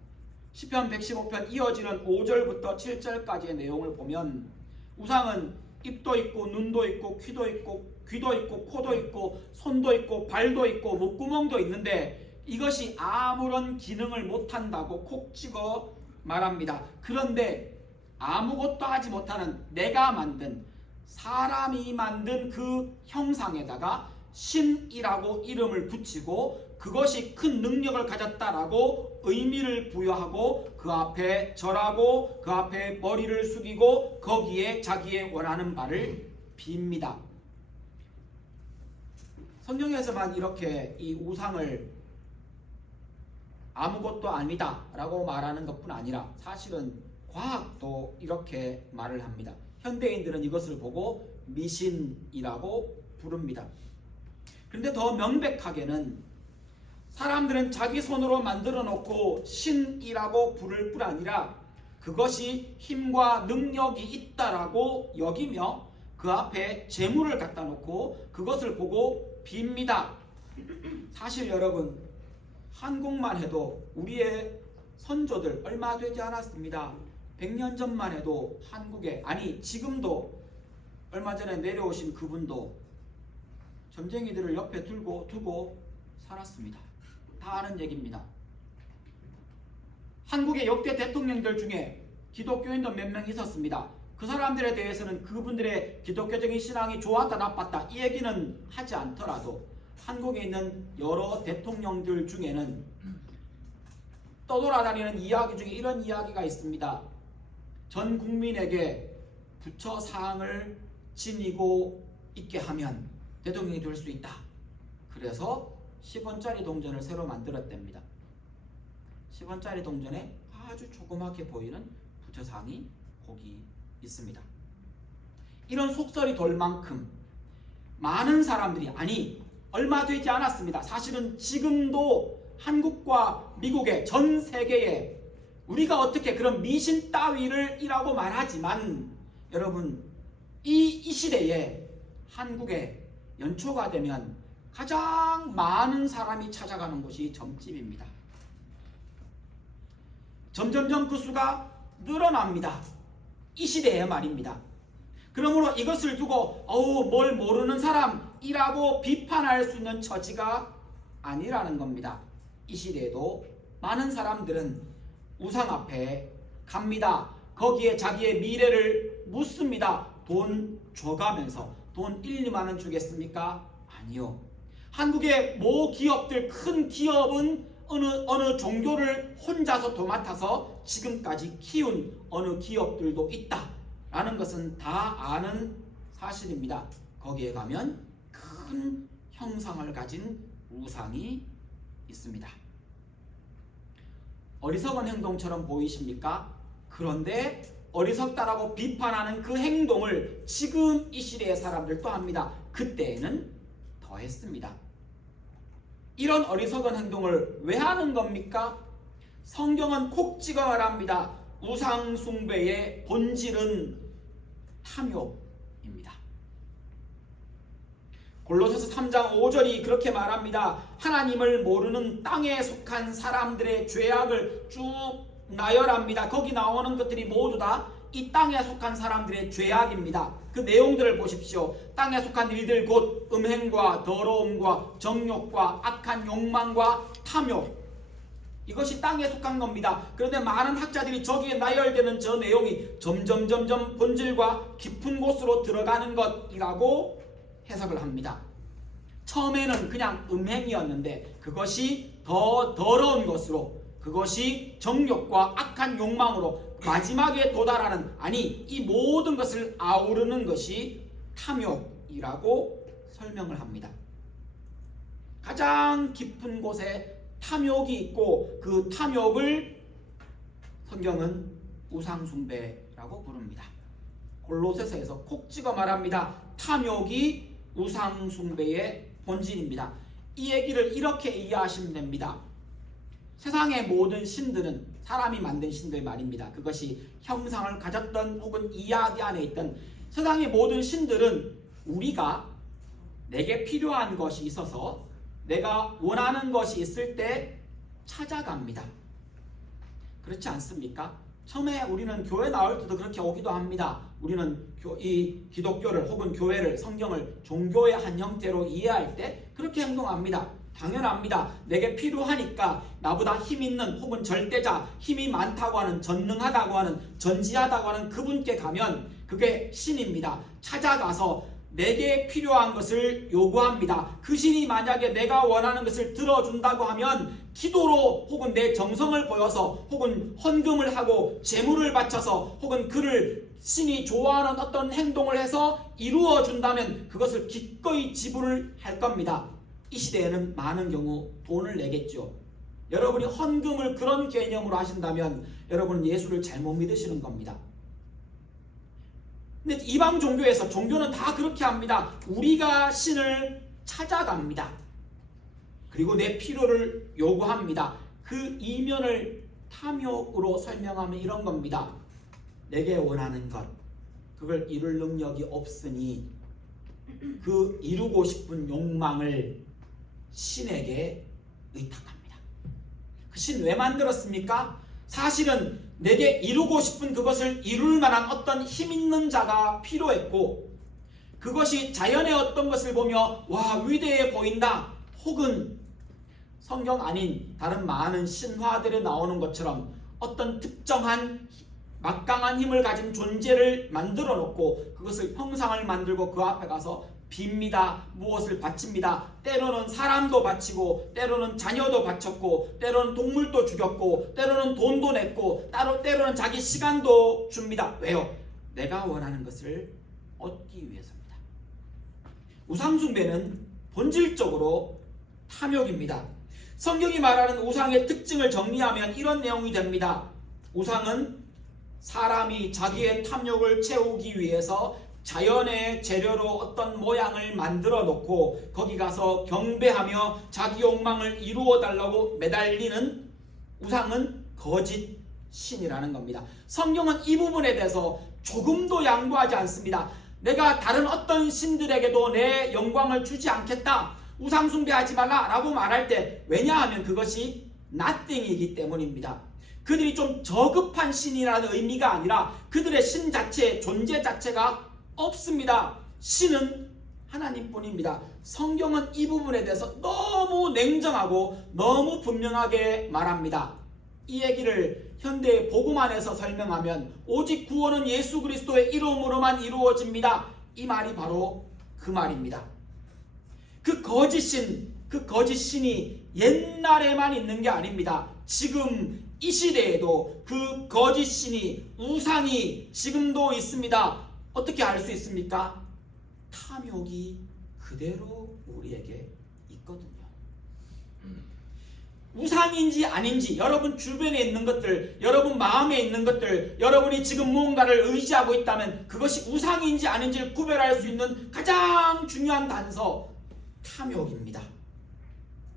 시편 115편 이어지는 5절부터 7절까지의 내용을 보면 우상은 입도 있고 눈도 있고 귀도 있고 코도 있고 손도 있고 발도 있고 목구멍도 있는데 이것이 아무런 기능을 못한다고 콕 찍어 말합니다. 그런데 아무것도 하지 못하는 내가 만든, 사람이 만든 그 형상에다가 신이라고 이름을 붙이고 그것이 큰 능력을 가졌다라고 의미를 부여하고 그 앞에 절하고 그 앞에 머리를 숙이고 거기에 자기의 원하는 바를 빕니다. 성경에서만 이렇게 이 우상을 아무것도 아니다 라고 말하는 것뿐 아니라 사실은 과학도 이렇게 말을 합니다. 현대인들은 이것을 보고 미신이라고 부릅니다. 그런데 더 명백하게는 사람들은 자기 손으로 만들어 놓고 신이라고 부를 뿐 아니라 그것이 힘과 능력이 있다라고 여기며 그 앞에 재물을 갖다 놓고 그것을 보고 빕니다. 사실 여러분, 한국만 해도 우리의 선조들 얼마 되지 않았습니다. 100년 전만 해도 한국에, 아니 지금도 얼마 전에 내려오신 그분도 점쟁이들을 옆에 두고 살았습니다. 다 아는 얘기입니다. 한국의 역대 대통령들 중에 기독교인도 몇 명 있었습니다. 그 사람들에 대해서는 그분들의 기독교적인 신앙이 좋았다 나빴다 이 얘기는 하지 않더라도 한국에 있는 여러 대통령들 중에는 떠돌아다니는 이야기 중에 이런 이야기가 있습니다. 전 국민에게 부처 사항을 지니고 있게 하면 대통령이 될 수 있다. 그래서 10원짜리 동전을 새로 만들었답니다. 10원짜리 동전에 아주 조그맣게 보이는 부처상이 거기 있습니다. 이런 속설이 돌 만큼 많은 사람들이, 아니 얼마 되지 않았습니다. 사실은 지금도 한국과 미국의 전 세계에 우리가 어떻게 그런 미신 따위를 이라고 말하지만 여러분 이 시대에 한국에 연초가 되면 가장 많은 사람이 찾아가는 곳이 점집입니다. 점점점 그 수가 늘어납니다. 이 시대에 말입니다. 그러므로 이것을 두고 뭘 모르는 사람이라고 비판할 수 있는 처지가 아니라는 겁니다. 이 시대에도 많은 사람들은 우상 앞에 갑니다. 거기에 자기의 미래를 묻습니다. 돈 줘가면서 돈 1, 2만 원 주겠습니까? 아니요. 한국의 모 기업들, 큰 기업은 어느 종교를 혼자서 도맡아서 지금까지 키운 어느 기업들도 있다라는 것은 다 아는 사실입니다. 거기에 가면 큰 형상을 가진 우상이 있습니다. 어리석은 행동처럼 보이십니까? 그런데 어리석다라고 비판하는 그 행동을 지금 이 시대의 사람들도 합니다. 그때에는 더 했습니다. 이런 어리석은 행동을 왜 하는 겁니까? 성경은 콕 찍어 말합니다. 우상 숭배의 본질은 탐욕입니다. 골로새서 3장 5절이 그렇게 말합니다. 하나님을 모르는 땅에 속한 사람들의 죄악을 쭉 나열합니다. 거기 나오는 것들이 모두 다 이 땅에 속한 사람들의 죄악입니다. 그 내용들을 보십시오. 땅에 속한 일들 곧 음행과 더러움과 정욕과 악한 욕망과 탐욕, 이것이 땅에 속한 겁니다. 그런데 많은 학자들이 저기에 나열되는 저 내용이 점점 본질과 깊은 곳으로 들어가는 것이라고 해석을 합니다. 처음에는 그냥 음행이었는데 그것이 더 더러운 것으로, 그것이 정욕과 악한 욕망으로 마지막에 도달하는, 아니 이 모든 것을 아우르는 것이 탐욕이라고 설명을 합니다. 가장 깊은 곳에 탐욕이 있고 그 탐욕을 성경은 우상숭배라고 부릅니다. 골로새서에서 콕 찍어 말합니다. 탐욕이 우상숭배의 본질입니다. 이 얘기를 이렇게 이해하시면 됩니다. 세상의 모든 신들은 사람이 만든 신들 말입니다. 그것이 형상을 가졌던 혹은 이야기 안에 있던 세상의 모든 신들은 우리가 내게 필요한 것이 있어서 내가 원하는 것이 있을 때 찾아갑니다. 그렇지 않습니까? 처음에 우리는 교회 나올 때도 그렇게 오기도 합니다. 우리는 이 기독교를 혹은 교회를, 성경을 종교의 한 형태로 이해할 때 그렇게 행동합니다. 당연합니다. 내게 필요하니까 나보다 힘 있는 혹은 절대자, 힘이 많다고 하는, 전능하다고 하는, 전지하다고 하는 그분께 가면 그게 신입니다. 찾아가서 내게 필요한 것을 요구합니다. 그 신이 만약에 내가 원하는 것을 들어준다고 하면 기도로 혹은 내 정성을 보여서 혹은 헌금을 하고 제물을 바쳐서 혹은 그를 신이 좋아하는 어떤 행동을 해서 이루어 준다면 그것을 기꺼이 지불을 할 겁니다. 이 시대에는 많은 경우 돈을 내겠죠. 여러분이 헌금을 그런 개념으로 하신다면 여러분은 예수를 잘못 믿으시는 겁니다. 근데 이방 종교에서 종교는 다 그렇게 합니다. 우리가 신을 찾아갑니다. 그리고 내 필요를 요구합니다. 그 이면을 탐욕으로 설명하면 이런 겁니다. 내게 원하는 것, 그걸 이룰 능력이 없으니 그 이루고 싶은 욕망을 신에게 의탁합니다. 그 신 왜 만들었습니까? 사실은 내게 이루고 싶은 그것을 이룰 만한 어떤 힘 있는 자가 필요했고, 그것이 자연의 어떤 것을 보며 와 위대해 보인다, 혹은 성경 아닌 다른 많은 신화들에 나오는 것처럼 어떤 특정한 막강한 힘을 가진 존재를 만들어 놓고 그것을 형상을 만들고 그 앞에 가서 빕니다. 무엇을 바칩니다. 때로는 사람도 바치고, 때로는 자녀도 바쳤고, 때로는 동물도 죽였고, 때로는 돈도 냈고, 때로는 자기 시간도 줍니다. 왜요? 내가 원하는 것을 얻기 위해서입니다. 우상숭배는 본질적으로 탐욕입니다. 성경이 말하는 우상의 특징을 정리하면 이런 내용이 됩니다. 우상은 사람이 자기의 탐욕을 채우기 위해서 자연의 재료로 어떤 모양을 만들어 놓고 거기 가서 경배하며 자기 욕망을 이루어 달라고 매달리는 우상은 거짓 신이라는 겁니다. 성경은 이 부분에 대해서 조금도 양보하지 않습니다. 내가 다른 어떤 신들에게도 내 영광을 주지 않겠다, 우상 숭배하지 말라 라고 말할 때, 왜냐하면 그것이 nothing이기 때문입니다. 그들이 좀 저급한 신이라는 의미가 아니라 그들의 신 자체, 존재 자체가 없습니다. 신은 하나님뿐입니다. 성경은 이 부분에 대해서 너무 냉정하고 너무 분명하게 말합니다. 이 얘기를 현대의 복음 안에서 설명하면 오직 구원은 예수 그리스도의 이름으로만 이루어집니다. 이 말이 바로 그 말입니다. 그 거짓신이 옛날에만 있는 게 아닙니다. 지금 이 시대에도 그 거짓신이, 우상이 지금도 있습니다. 어떻게 알 수 있습니까? 탐욕이 그대로 우리에게 있거든요. 우상인지 아닌지, 여러분 주변에 있는 것들, 여러분 마음에 있는 것들, 여러분이 지금 무언가를 의지하고 있다면 그것이 우상인지 아닌지를 구별할 수 있는 가장 중요한 단서, 탐욕입니다.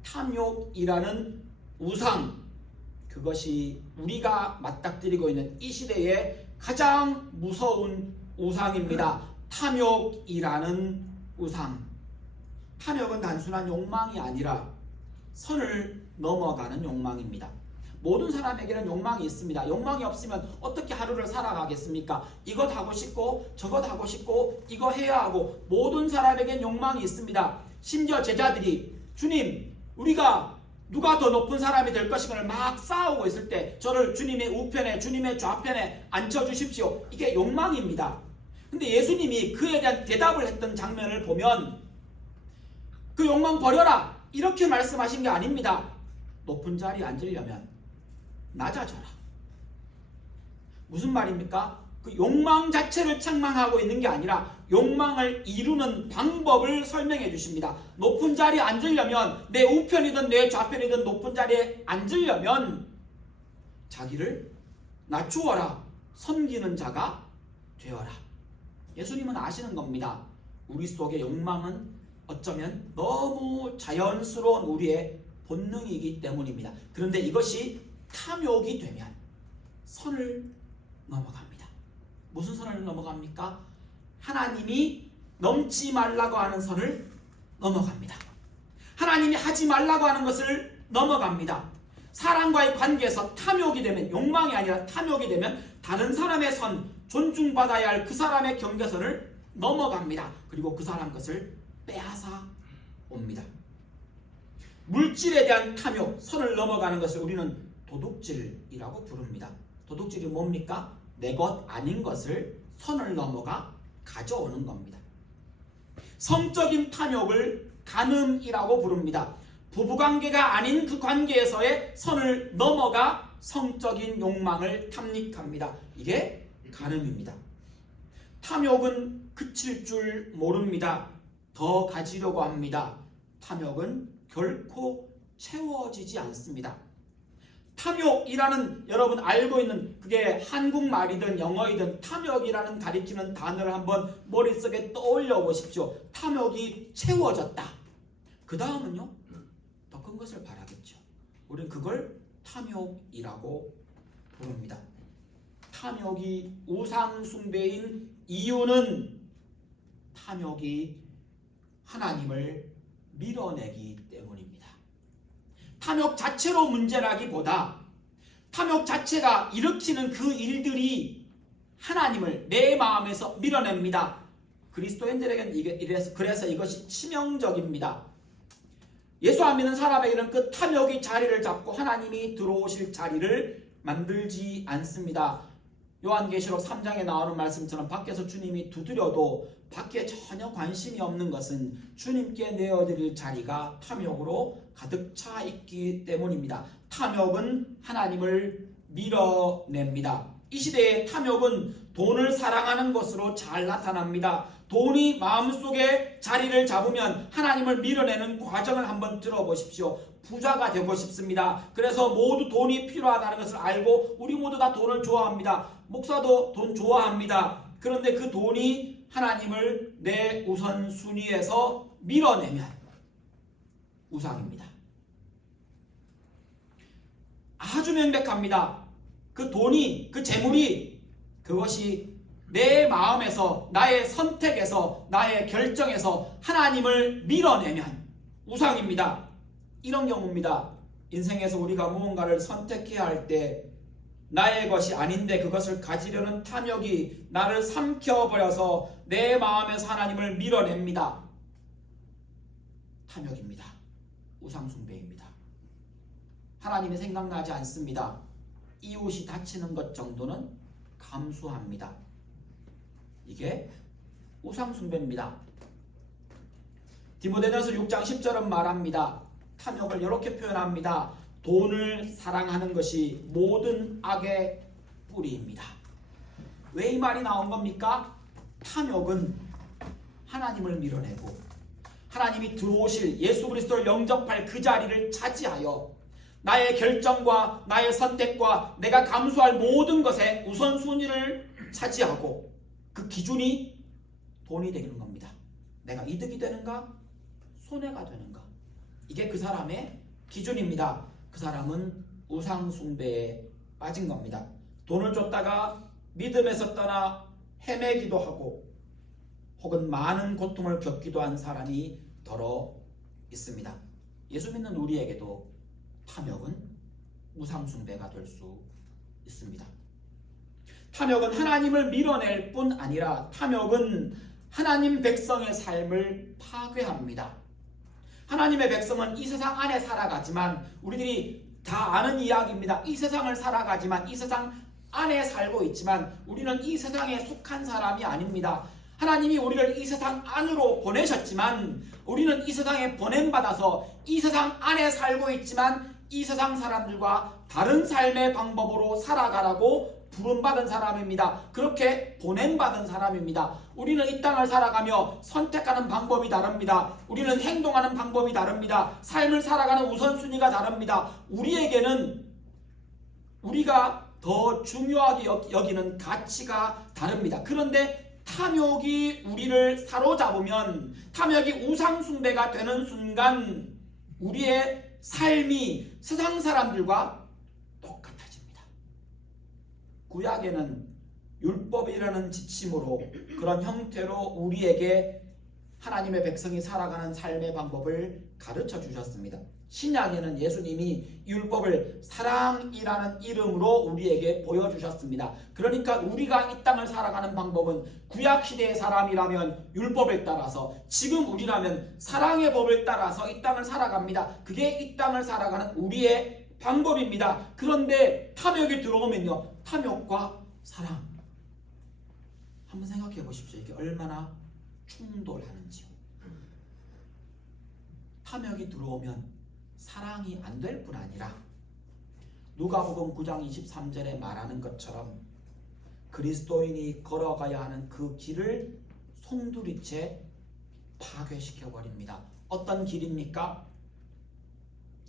탐욕이라는 우상, 그것이 우리가 맞닥뜨리고 있는 이 시대의 가장 무서운 우상입니다. 탐욕이라는 우상. 탐욕은 단순한 욕망이 아니라 선을 넘어가는 욕망입니다. 모든 사람에게는 욕망이 있습니다. 욕망이 없으면 어떻게 하루를 살아가겠습니까? 이것 하고 싶고 저것 하고 싶고 이거 해야 하고, 모든 사람에겐 욕망이 있습니다. 심지어 제자들이 주님, 우리가 누가 더 높은 사람이 될 것인가를 막 싸우고 있을 때 저를 주님의 우편에, 주님의 좌편에 앉혀주십시오. 이게 욕망입니다. 근데 예수님이 그에 대한 대답을 했던 장면을 보면 그 욕망 버려라 이렇게 말씀하신 게 아닙니다. 높은 자리에 앉으려면 낮아져라. 무슨 말입니까? 그 욕망 자체를 책망하고 있는 게 아니라 욕망을 이루는 방법을 설명해 주십니다. 높은 자리에 앉으려면, 내 우편이든 내 좌편이든 높은 자리에 앉으려면 자기를 낮추어라. 섬기는 자가 되어라. 예수님은 아시는 겁니다. 우리 속의 욕망은 어쩌면 너무 자연스러운 우리의 본능이기 때문입니다. 그런데 이것이 탐욕이 되면 선을 넘어갑니다. 무슨 선을 넘어갑니까? 하나님이 넘지 말라고 하는 선을 넘어갑니다. 하나님이 하지 말라고 하는 것을 넘어갑니다. 사람과의 관계에서 탐욕이 되면, 욕망이 아니라 탐욕이 되면 다른 사람의 선, 존중받아야 할 그 사람의 경계선을 넘어갑니다. 그리고 그 사람 것을 빼앗아 옵니다. 물질에 대한 탐욕, 선을 넘어가는 것을 우리는 도둑질이라고 부릅니다. 도둑질이 뭡니까? 내 것 아닌 것을 선을 넘어가 가져오는 겁니다. 성적인 탐욕을 간음이라고 부릅니다. 부부관계가 아닌 그 관계에서의 선을 넘어가 성적인 욕망을 탐닉합니다. 이게 간음입니다. 탐욕은 그칠 줄 모릅니다. 더 가지려고 합니다. 탐욕은 결코 채워지지 않습니다. 탐욕이라는 여러분 알고 있는 그게 한국말이든 영어이든 탐욕이라는 가리키는 단어를 한번 머릿속에 떠올려 보십시오. 탐욕이 채워졌다. 그 다음은요, 더 큰 것을 바라겠죠. 우리는 그걸 탐욕이라고 부릅니다. 탐욕이 우상 숭배인 이유는 탐욕이 하나님을 밀어내기 때문입니다. 탐욕 자체로 문제라기보다 탐욕 자체가 일으키는 그 일들이 하나님을 내 마음에서 밀어냅니다. 그리스도인들에게는 그래서 이것이 치명적입니다. 예수 안 믿는 사람에게는 그 탐욕이 자리를 잡고 하나님이 들어오실 자리를 만들지 않습니다. 요한계시록 3장에 나오는 말씀처럼 밖에서 주님이 두드려도 밖에 전혀 관심이 없는 것은 주님께 내어드릴 자리가 탐욕으로 가득 차 있기 때문입니다. 탐욕은 하나님을 밀어냅니다. 이 시대의 탐욕은 돈을 사랑하는 것으로 잘 나타납니다. 돈이 마음속에 자리를 잡으면 하나님을 밀어내는 과정을 한번 들어보십시오. 부자가 되고 싶습니다. 그래서 모두 돈이 필요하다는 것을 알고 우리 모두 다 돈을 좋아합니다. 목사도 돈 좋아합니다. 그런데 그 돈이 하나님을 내 우선순위에서 밀어내면 우상입니다. 아주 명백합니다. 그 돈이, 그 재물이, 그것이 내 마음에서, 나의 선택에서, 나의 결정에서 하나님을 밀어내면 우상입니다. 이런 경우입니다. 인생에서 우리가 무언가를 선택해야 할 때 나의 것이 아닌데 그것을 가지려는 탐욕이 나를 삼켜버려서 내 마음에서 하나님을 밀어냅니다. 탐욕입니다. 우상숭배입니다. 하나님이 생각나지 않습니다. 이웃이 다치는 것 정도는 감수합니다. 이게 우상숭배입니다. 디모데전서 6장 10절은 말합니다. 탐욕을 이렇게 표현합니다. 돈을 사랑하는 것이 모든 악의 뿌리입니다. 왜 이 말이 나온 겁니까? 탐욕은 하나님을 밀어내고 하나님이 들어오실 예수 그리스도를 영접할 그 자리를 차지하여 나의 결정과 나의 선택과 내가 감수할 모든 것에 우선순위를 차지하고 그 기준이 돈이 되는 겁니다. 내가 이득이 되는가? 손해가 되는가? 이게 그 사람의 기준입니다. 그 사람은 우상숭배에 빠진 겁니다. 돈을 줬다가 믿음에서 떠나 헤매기도 하고 혹은 많은 고통을 겪기도 한 사람이 더러 있습니다. 예수 믿는 우리에게도 탐욕은 우상숭배가 될 수 있습니다. 탐욕은 하나님을 밀어낼 뿐 아니라 탐욕은 하나님 백성의 삶을 파괴합니다. 하나님의 백성은 이 세상 안에 살아가지만 우리들이 다 아는 이야기입니다. 이 세상을 살아가지만 이 세상 안에 살고 있지만 우리는 이 세상에 속한 사람이 아닙니다. 하나님이 우리를 이 세상 안으로 보내셨지만 우리는 이 세상에 보냄받아서 이 세상 안에 살고 있지만 이 세상 사람들과 다른 삶의 방법으로 살아가라고 부름받은 사람입니다. 그렇게 보냄받은 사람입니다. 우리는 이 땅을 살아가며 선택하는 방법이 다릅니다. 우리는 행동하는 방법이 다릅니다. 삶을 살아가는 우선순위가 다릅니다. 우리에게는 우리가 더 중요하게 여기는 가치가 다릅니다. 그런데 탐욕이 우리를 사로잡으면 탐욕이 우상숭배가 되는 순간 우리의 삶이 세상 사람들과 똑같아집니다. 구약에는 율법이라는 지침으로 그런 형태로 우리에게 하나님의 백성이 살아가는 삶의 방법을 가르쳐 주셨습니다. 신약에는 예수님이 율법을 사랑이라는 이름으로 우리에게 보여주셨습니다. 그러니까 우리가 이 땅을 살아가는 방법은 구약시대의 사람이라면 율법을 따라서, 지금 우리라면 사랑의 법을 따라서 이 땅을 살아갑니다. 그게 이 땅을 살아가는 우리의 방법입니다. 그런데 탐욕이 들어오면요, 탐욕과 사랑 한번 생각해 보십시오. 이게 얼마나 충돌하는지요. 탐욕이 들어오면 사랑이 안 될 뿐 아니라 누가복음 9장 23절에 말하는 것처럼 그리스도인이 걸어가야 하는 그 길을 송두리째 파괴시켜버립니다. 어떤 길입니까?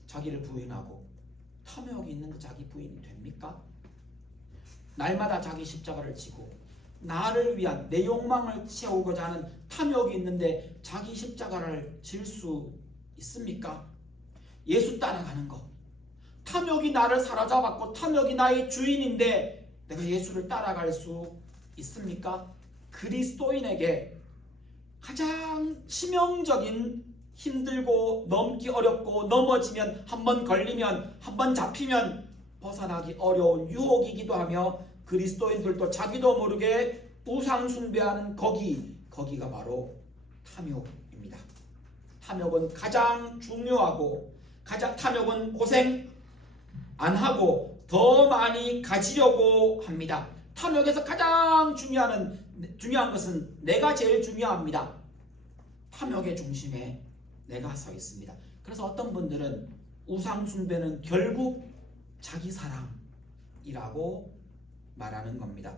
자기를 부인하고 탐욕이 있는데 자기 부인이 됩니까? 날마다 자기 십자가를 지고 나를 위한 내 욕망을 채우고자 하는 탐욕이 있는데 자기 십자가를 질 수 있습니까? 예수 따라가는 것, 탐욕이 나를 사로잡았고 탐욕이 나의 주인인데 내가 예수를 따라갈 수 있습니까? 그리스도인에게 가장 치명적인, 힘들고 넘기 어렵고 넘어지면, 한번 걸리면, 한번 잡히면 벗어나기 어려운 유혹이기도 하며, 그리스도인들도 자기도 모르게 우상 숭배하는 거기가 바로 탐욕입니다. 탐욕은 가장 중요하고, 탐욕은 고생 안 하고 더 많이 가지려고 합니다. 탐욕에서 가장 중요한 것은 내가 제일 중요합니다. 탐욕의 중심에 내가 서 있습니다. 그래서 어떤 분들은 우상 숭배는 결국 자기 사랑이라고 말하는 겁니다.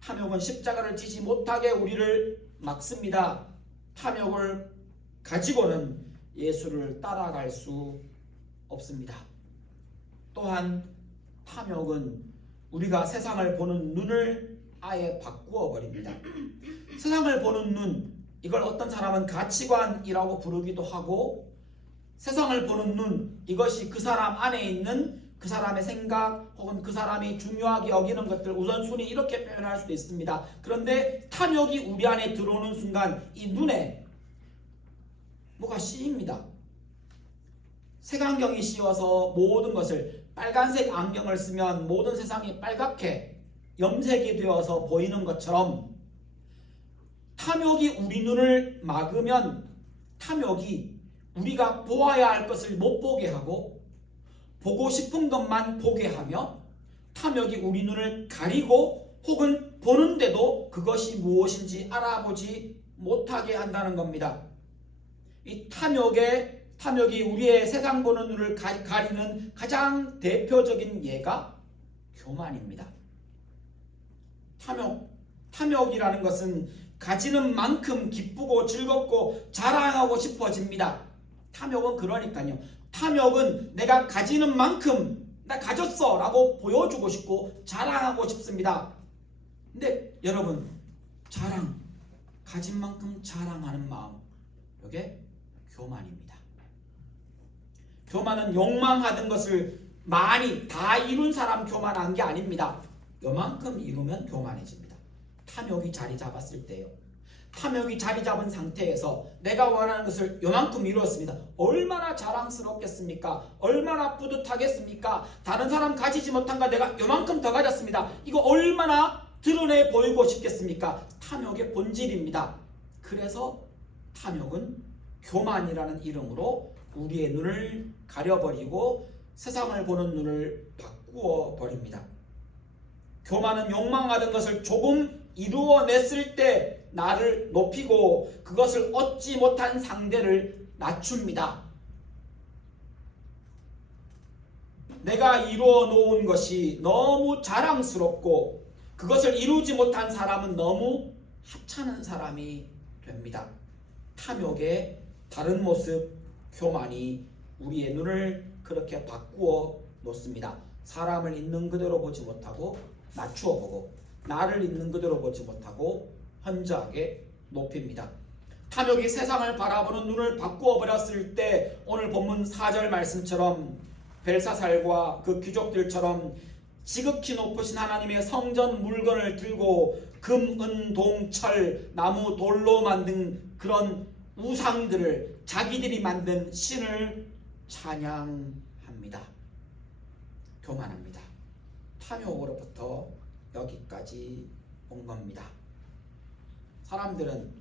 탐욕은 십자가를 지지 못하게 우리를 막습니다. 탐욕을 가지고는 예수를 따라갈 수 없습니다. 또한 탐욕은 우리가 세상을 보는 눈을 아예 바꾸어 버립니다. 세상을 보는 눈, 이걸 어떤 사람은 가치관이라고 부르기도 하고, 세상을 보는 눈, 이것이 그 사람 안에 있는 그 사람의 생각 혹은 그 사람이 중요하게 여기는 것들, 우선순위, 이렇게 표현할 수도 있습니다. 그런데 탐욕이 우리 안에 들어오는 순간 이 눈에 뭐가 씌입니다. 색안경이 씌워서 모든 것을, 빨간색 안경을 쓰면 모든 세상이 빨갛게 염색이 되어서 보이는 것처럼, 탐욕이 우리 눈을 막으면 탐욕이 우리가 보아야 할 것을 못 보게 하고 보고 싶은 것만 보게 하며, 탐욕이 우리 눈을 가리고 혹은 보는데도 그것이 무엇인지 알아보지 못하게 한다는 겁니다. 이 탐욕이 우리의 세상 보는 눈을 가리는 가장 대표적인 예가 교만입니다. 탐욕이라는 것은 가지는 만큼 기쁘고 즐겁고 자랑하고 싶어집니다. 탐욕은 그러니까요. 탐욕은 내가 가지는 만큼 나 가졌어 라고 보여주고 싶고 자랑하고 싶습니다. 근데 여러분, 가진 만큼 자랑하는 마음, 이게 교만입니다. 교만은 욕망하던 것을 많이 다 이룬 사람 교만한 게 아닙니다. 요만큼 이루면 교만해집니다. 탐욕이 자리 잡았을 때요. 탐욕이 자리 잡은 상태에서 내가 원하는 것을 요만큼 이루었습니다. 얼마나 자랑스럽겠습니까? 얼마나 뿌듯하겠습니까? 다른 사람 가지지 못한 거 내가 요만큼 더 가졌습니다. 이거 얼마나 드러내 보이고 싶겠습니까? 탐욕의 본질입니다. 그래서 탐욕은 교만이라는 이름으로 우리의 눈을 가려버리고 세상을 보는 눈을 바꾸어 버립니다. 교만은 욕망하던 것을 조금 이루어냈을 때 나를 높이고 그것을 얻지 못한 상대를 낮춥니다. 내가 이루어 놓은 것이 너무 자랑스럽고 그것을 이루지 못한 사람은 너무 하찮은 사람이 됩니다. 탐욕의 다른 모습, 교만이 우리의 눈을 그렇게 바꾸어 놓습니다. 사람을 있는 그대로 보지 못하고 낮추어 보고, 나를 있는 그대로 보지 못하고 현저하게 높입니다. 탐욕이 세상을 바라보는 눈을 바꾸어 버렸을 때 오늘 본문 4절 말씀처럼 벨사살과 그 귀족들처럼 지극히 높으신 하나님의 성전 물건을 들고 금, 은, 동, 철, 나무, 돌로 만든 그런 우상들을, 자기들이 만든 신을 찬양합니다. 교만합니다. 탐욕으로부터 여기까지 온 겁니다. 사람들은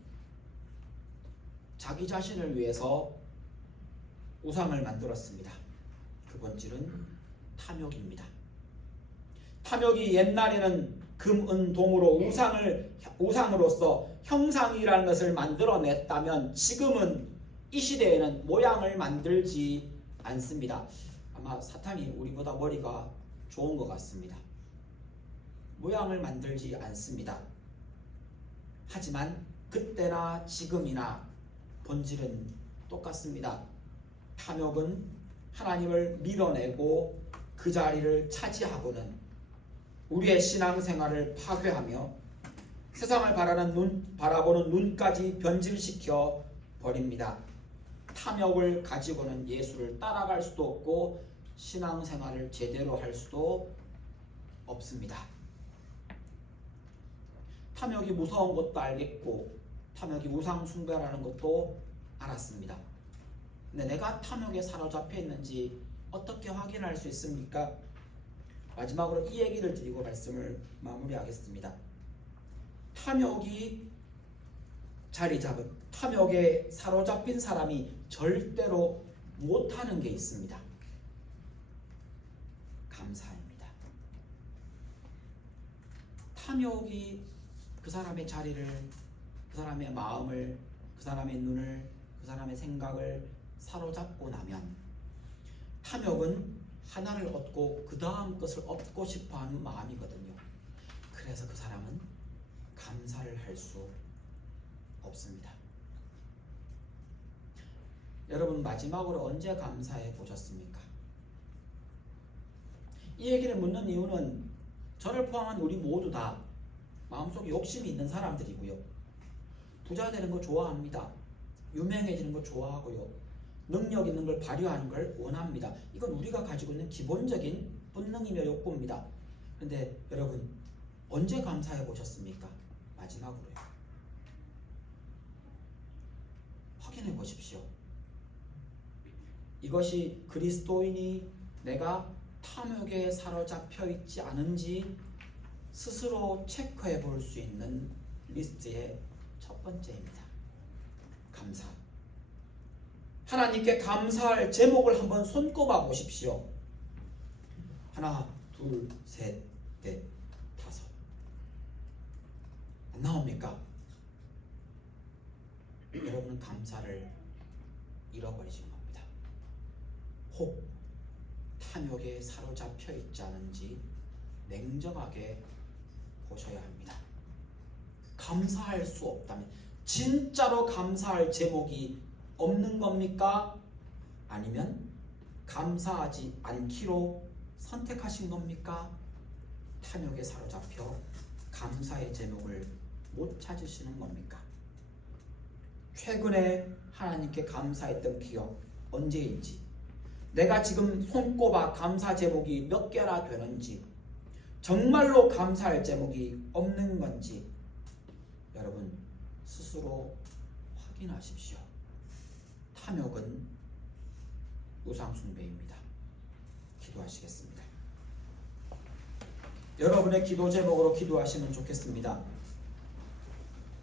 자기 자신을 위해서 우상을 만들었습니다. 그 본질은 탐욕입니다. 탐욕이 옛날에는 금, 은, 동으로 우상으로서 형상이라는 것을 만들어냈다면 지금은 이 시대에는 모양을 만들지 않습니다. 아마 사탄이 우리보다 머리가 좋은 것 같습니다. 모양을 만들지 않습니다. 하지만 그때나 지금이나 본질은 똑같습니다. 탐욕은 하나님을 밀어내고 그 자리를 차지하고는 우리의 신앙생활을 파괴하며 세상을 바라보는 눈까지 변질시켜 버립니다. 탐욕을 가지고는 예수를 따라갈 수도 없고 신앙생활을 제대로 할 수도 없습니다. 탐욕이 무서운 것도 알겠고 탐욕이 우상 숭배라는 것도 알았습니다. 근데 내가 탐욕에 사로잡혀 있는지 어떻게 확인할 수 있습니까? 마지막으로 이 얘기를 드리고 말씀을 마무리하겠습니다. 탐욕이 자리 잡은, 탐욕에 사로잡힌 사람이 절대로 못하는 게 있습니다. 감사입니다. 탐욕이 그 사람의 자리를, 그 사람의 마음을, 그 사람의 눈을, 그 사람의 생각을 사로잡고 나면 탐욕은 하나를 얻고 그 다음 것을 얻고 싶어하는 마음이거든요. 그래서 그 사람은 감사를 할 수 없습니다. 여러분 마지막으로 언제 감사해 보셨습니까? 이 얘기를 묻는 이유는 저를 포함한 우리 모두 다 마음속에 욕심이 있는 사람들이고요. 부자 되는 거 좋아합니다. 유명해지는 거 좋아하고요. 능력 있는 걸 발휘하는 걸 원합니다. 이건 우리가 가지고 있는 기본적인 본능이며 욕구입니다. 그런데 여러분 언제 감사해 보셨습니까? 마지막으로요. 확인해 보십시오. 이것이 그리스도인이 내가 탐욕에 사로잡혀 있지 않은지 스스로 체크해 볼 수 있는 리스트의 첫 번째입니다. 감사. 하나님께 감사할 제목을 한번 손꼽아 보십시오. 하나, 둘, 셋, 넷, 다섯. 안 나옵니까? 여러분은 감사를 잃어버리신 겁니다. 혹 탐욕에 사로잡혀 있지 않은지 냉정하게 보셔야 합니다. 감사할 수 없다면, 진짜로 감사할 제목이 없는 겁니까? 아니면 감사하지 않기로 선택하신 겁니까? 탐욕에 사로잡혀 감사의 제목을 못 찾으시는 겁니까? 최근에 하나님께 감사했던 기억 언제인지, 내가 지금 손꼽아 감사 제목이 몇 개나 되는지, 정말로 감사할 제목이 없는 건지 여러분 스스로 확인하십시오. 탐욕은 우상숭배입니다. 기도하시겠습니다. 여러분의 기도 제목으로 기도하시면 좋겠습니다.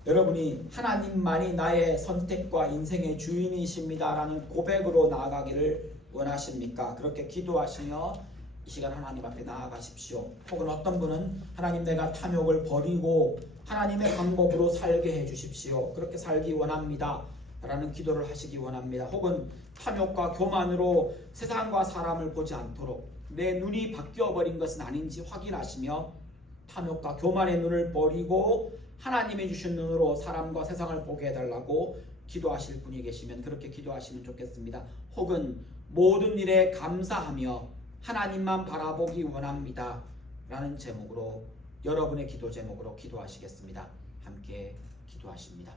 여러분이 하나님만이 나의 선택과 인생의 주인이십니다 라는 고백으로 나아가기를 원하십니까? 그렇게 기도하시며 이 시간 하나님 앞에 나아가십시오. 혹은 어떤 분은 하나님 내가 탐욕을 버리고 하나님의 방법으로 살게 해주십시오. 그렇게 살기 원합니다 라는 기도를 하시기 원합니다. 혹은 탐욕과 교만으로 세상과 사람을 보지 않도록 내 눈이 바뀌어버린 것은 아닌지 확인하시며 탐욕과 교만의 눈을 버리고 하나님이 주신 눈으로 사람과 세상을 보게 해달라고 기도하실 분이 계시면 그렇게 기도하시면 좋겠습니다. 혹은 모든 일에 감사하며 하나님만 바라보기 원합니다 라는 제목으로, 여러분의 기도 제목으로 기도하시겠습니다. 함께 기도하십니다.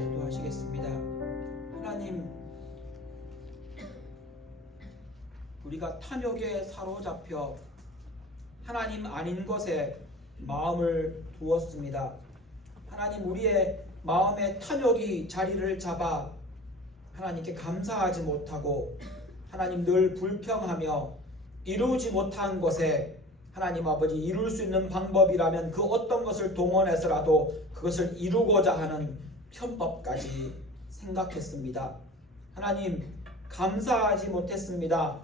기도하시겠습니다. 하나님, 우리가 탐욕에 사로잡혀 하나님 아닌 것에 마음을 두었습니다. 하나님, 우리의 마음에 탐욕이 자리를 잡아 하나님께 감사하지 못하고 하나님 늘 불평하며 이루지 못한 것에 하나님 아버지 이룰 수 있는 방법이라면 그 어떤 것을 동원해서라도 그것을 이루고자 하는 편법까지 생각했습니다. 하나님, 감사하지 못했습니다.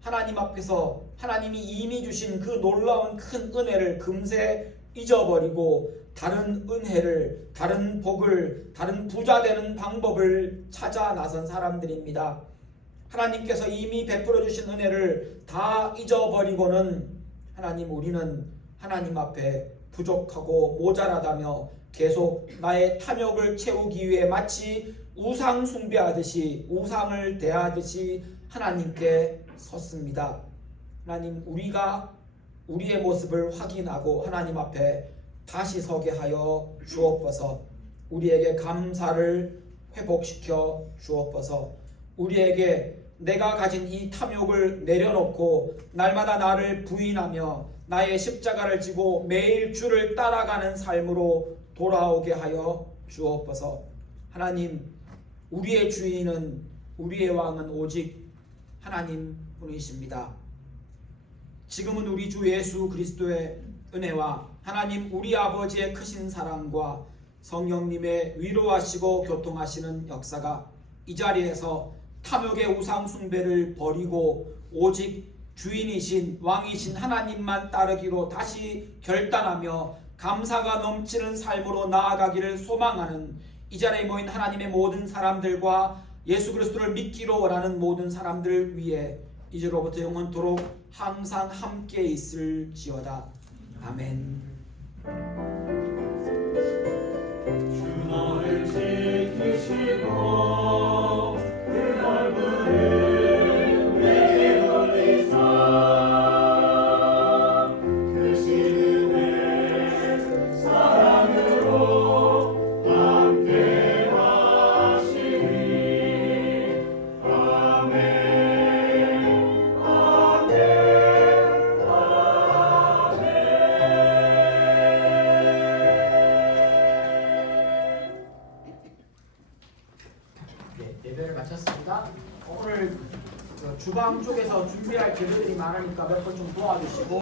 하나님 앞에서 하나님이 이미 주신 그 놀라운 큰 은혜를 금세 잊어버리고 다른 은혜를, 다른 복을, 다른 부자 되는 방법을 찾아 나선 사람들입니다. 하나님께서 이미 베풀어 주신 은혜를 다 잊어버리고는 하나님, 우리는 하나님 앞에 부족하고 모자라다며 계속 나의 탐욕을 채우기 위해 마치 우상 숭배하듯이, 우상을 대하듯이 하나님께 섰습니다. 하나님, 우리가 우리의 모습을 확인하고 하나님 앞에 다시 서게 하여 주옵소서. 우리에게 감사를 회복시켜 주옵소서. 우리에게 내가 가진 이 탐욕을 내려놓고 날마다 나를 부인하며 나의 십자가를 지고 매일 주를 따라가는 삶으로 돌아오게 하여 주옵소서. 하나님, 우리의 주인은, 우리의 왕은 오직 하나님 분이십니다. 지금은 우리 주 예수 그리스도의 은혜와 하나님 우리 아버지의 크신 사랑과 성령님의 위로하시고 교통하시는 역사가 이 자리에서 탐욕의 우상 숭배를 버리고 오직 주인이신 왕이신 하나님만 따르기로 다시 결단하며 감사가 넘치는 삶으로 나아가기를 소망하는 이 자리에 모인 하나님의 모든 사람들과 예수 그리스도를 믿기로 원하는 모든 사람들 위해 이제로부터 영원토록 항상 함께 있을지어다. 아멘. 주 너를 지키시고 그 얼굴을 내게 돌리사 그 시름의 사랑으로 함께 하시리. 아멘. 예배를 마쳤습니다. 오늘 주방 쪽에서 준비할 재료들이 많으니까 몇 번 좀 도와주시고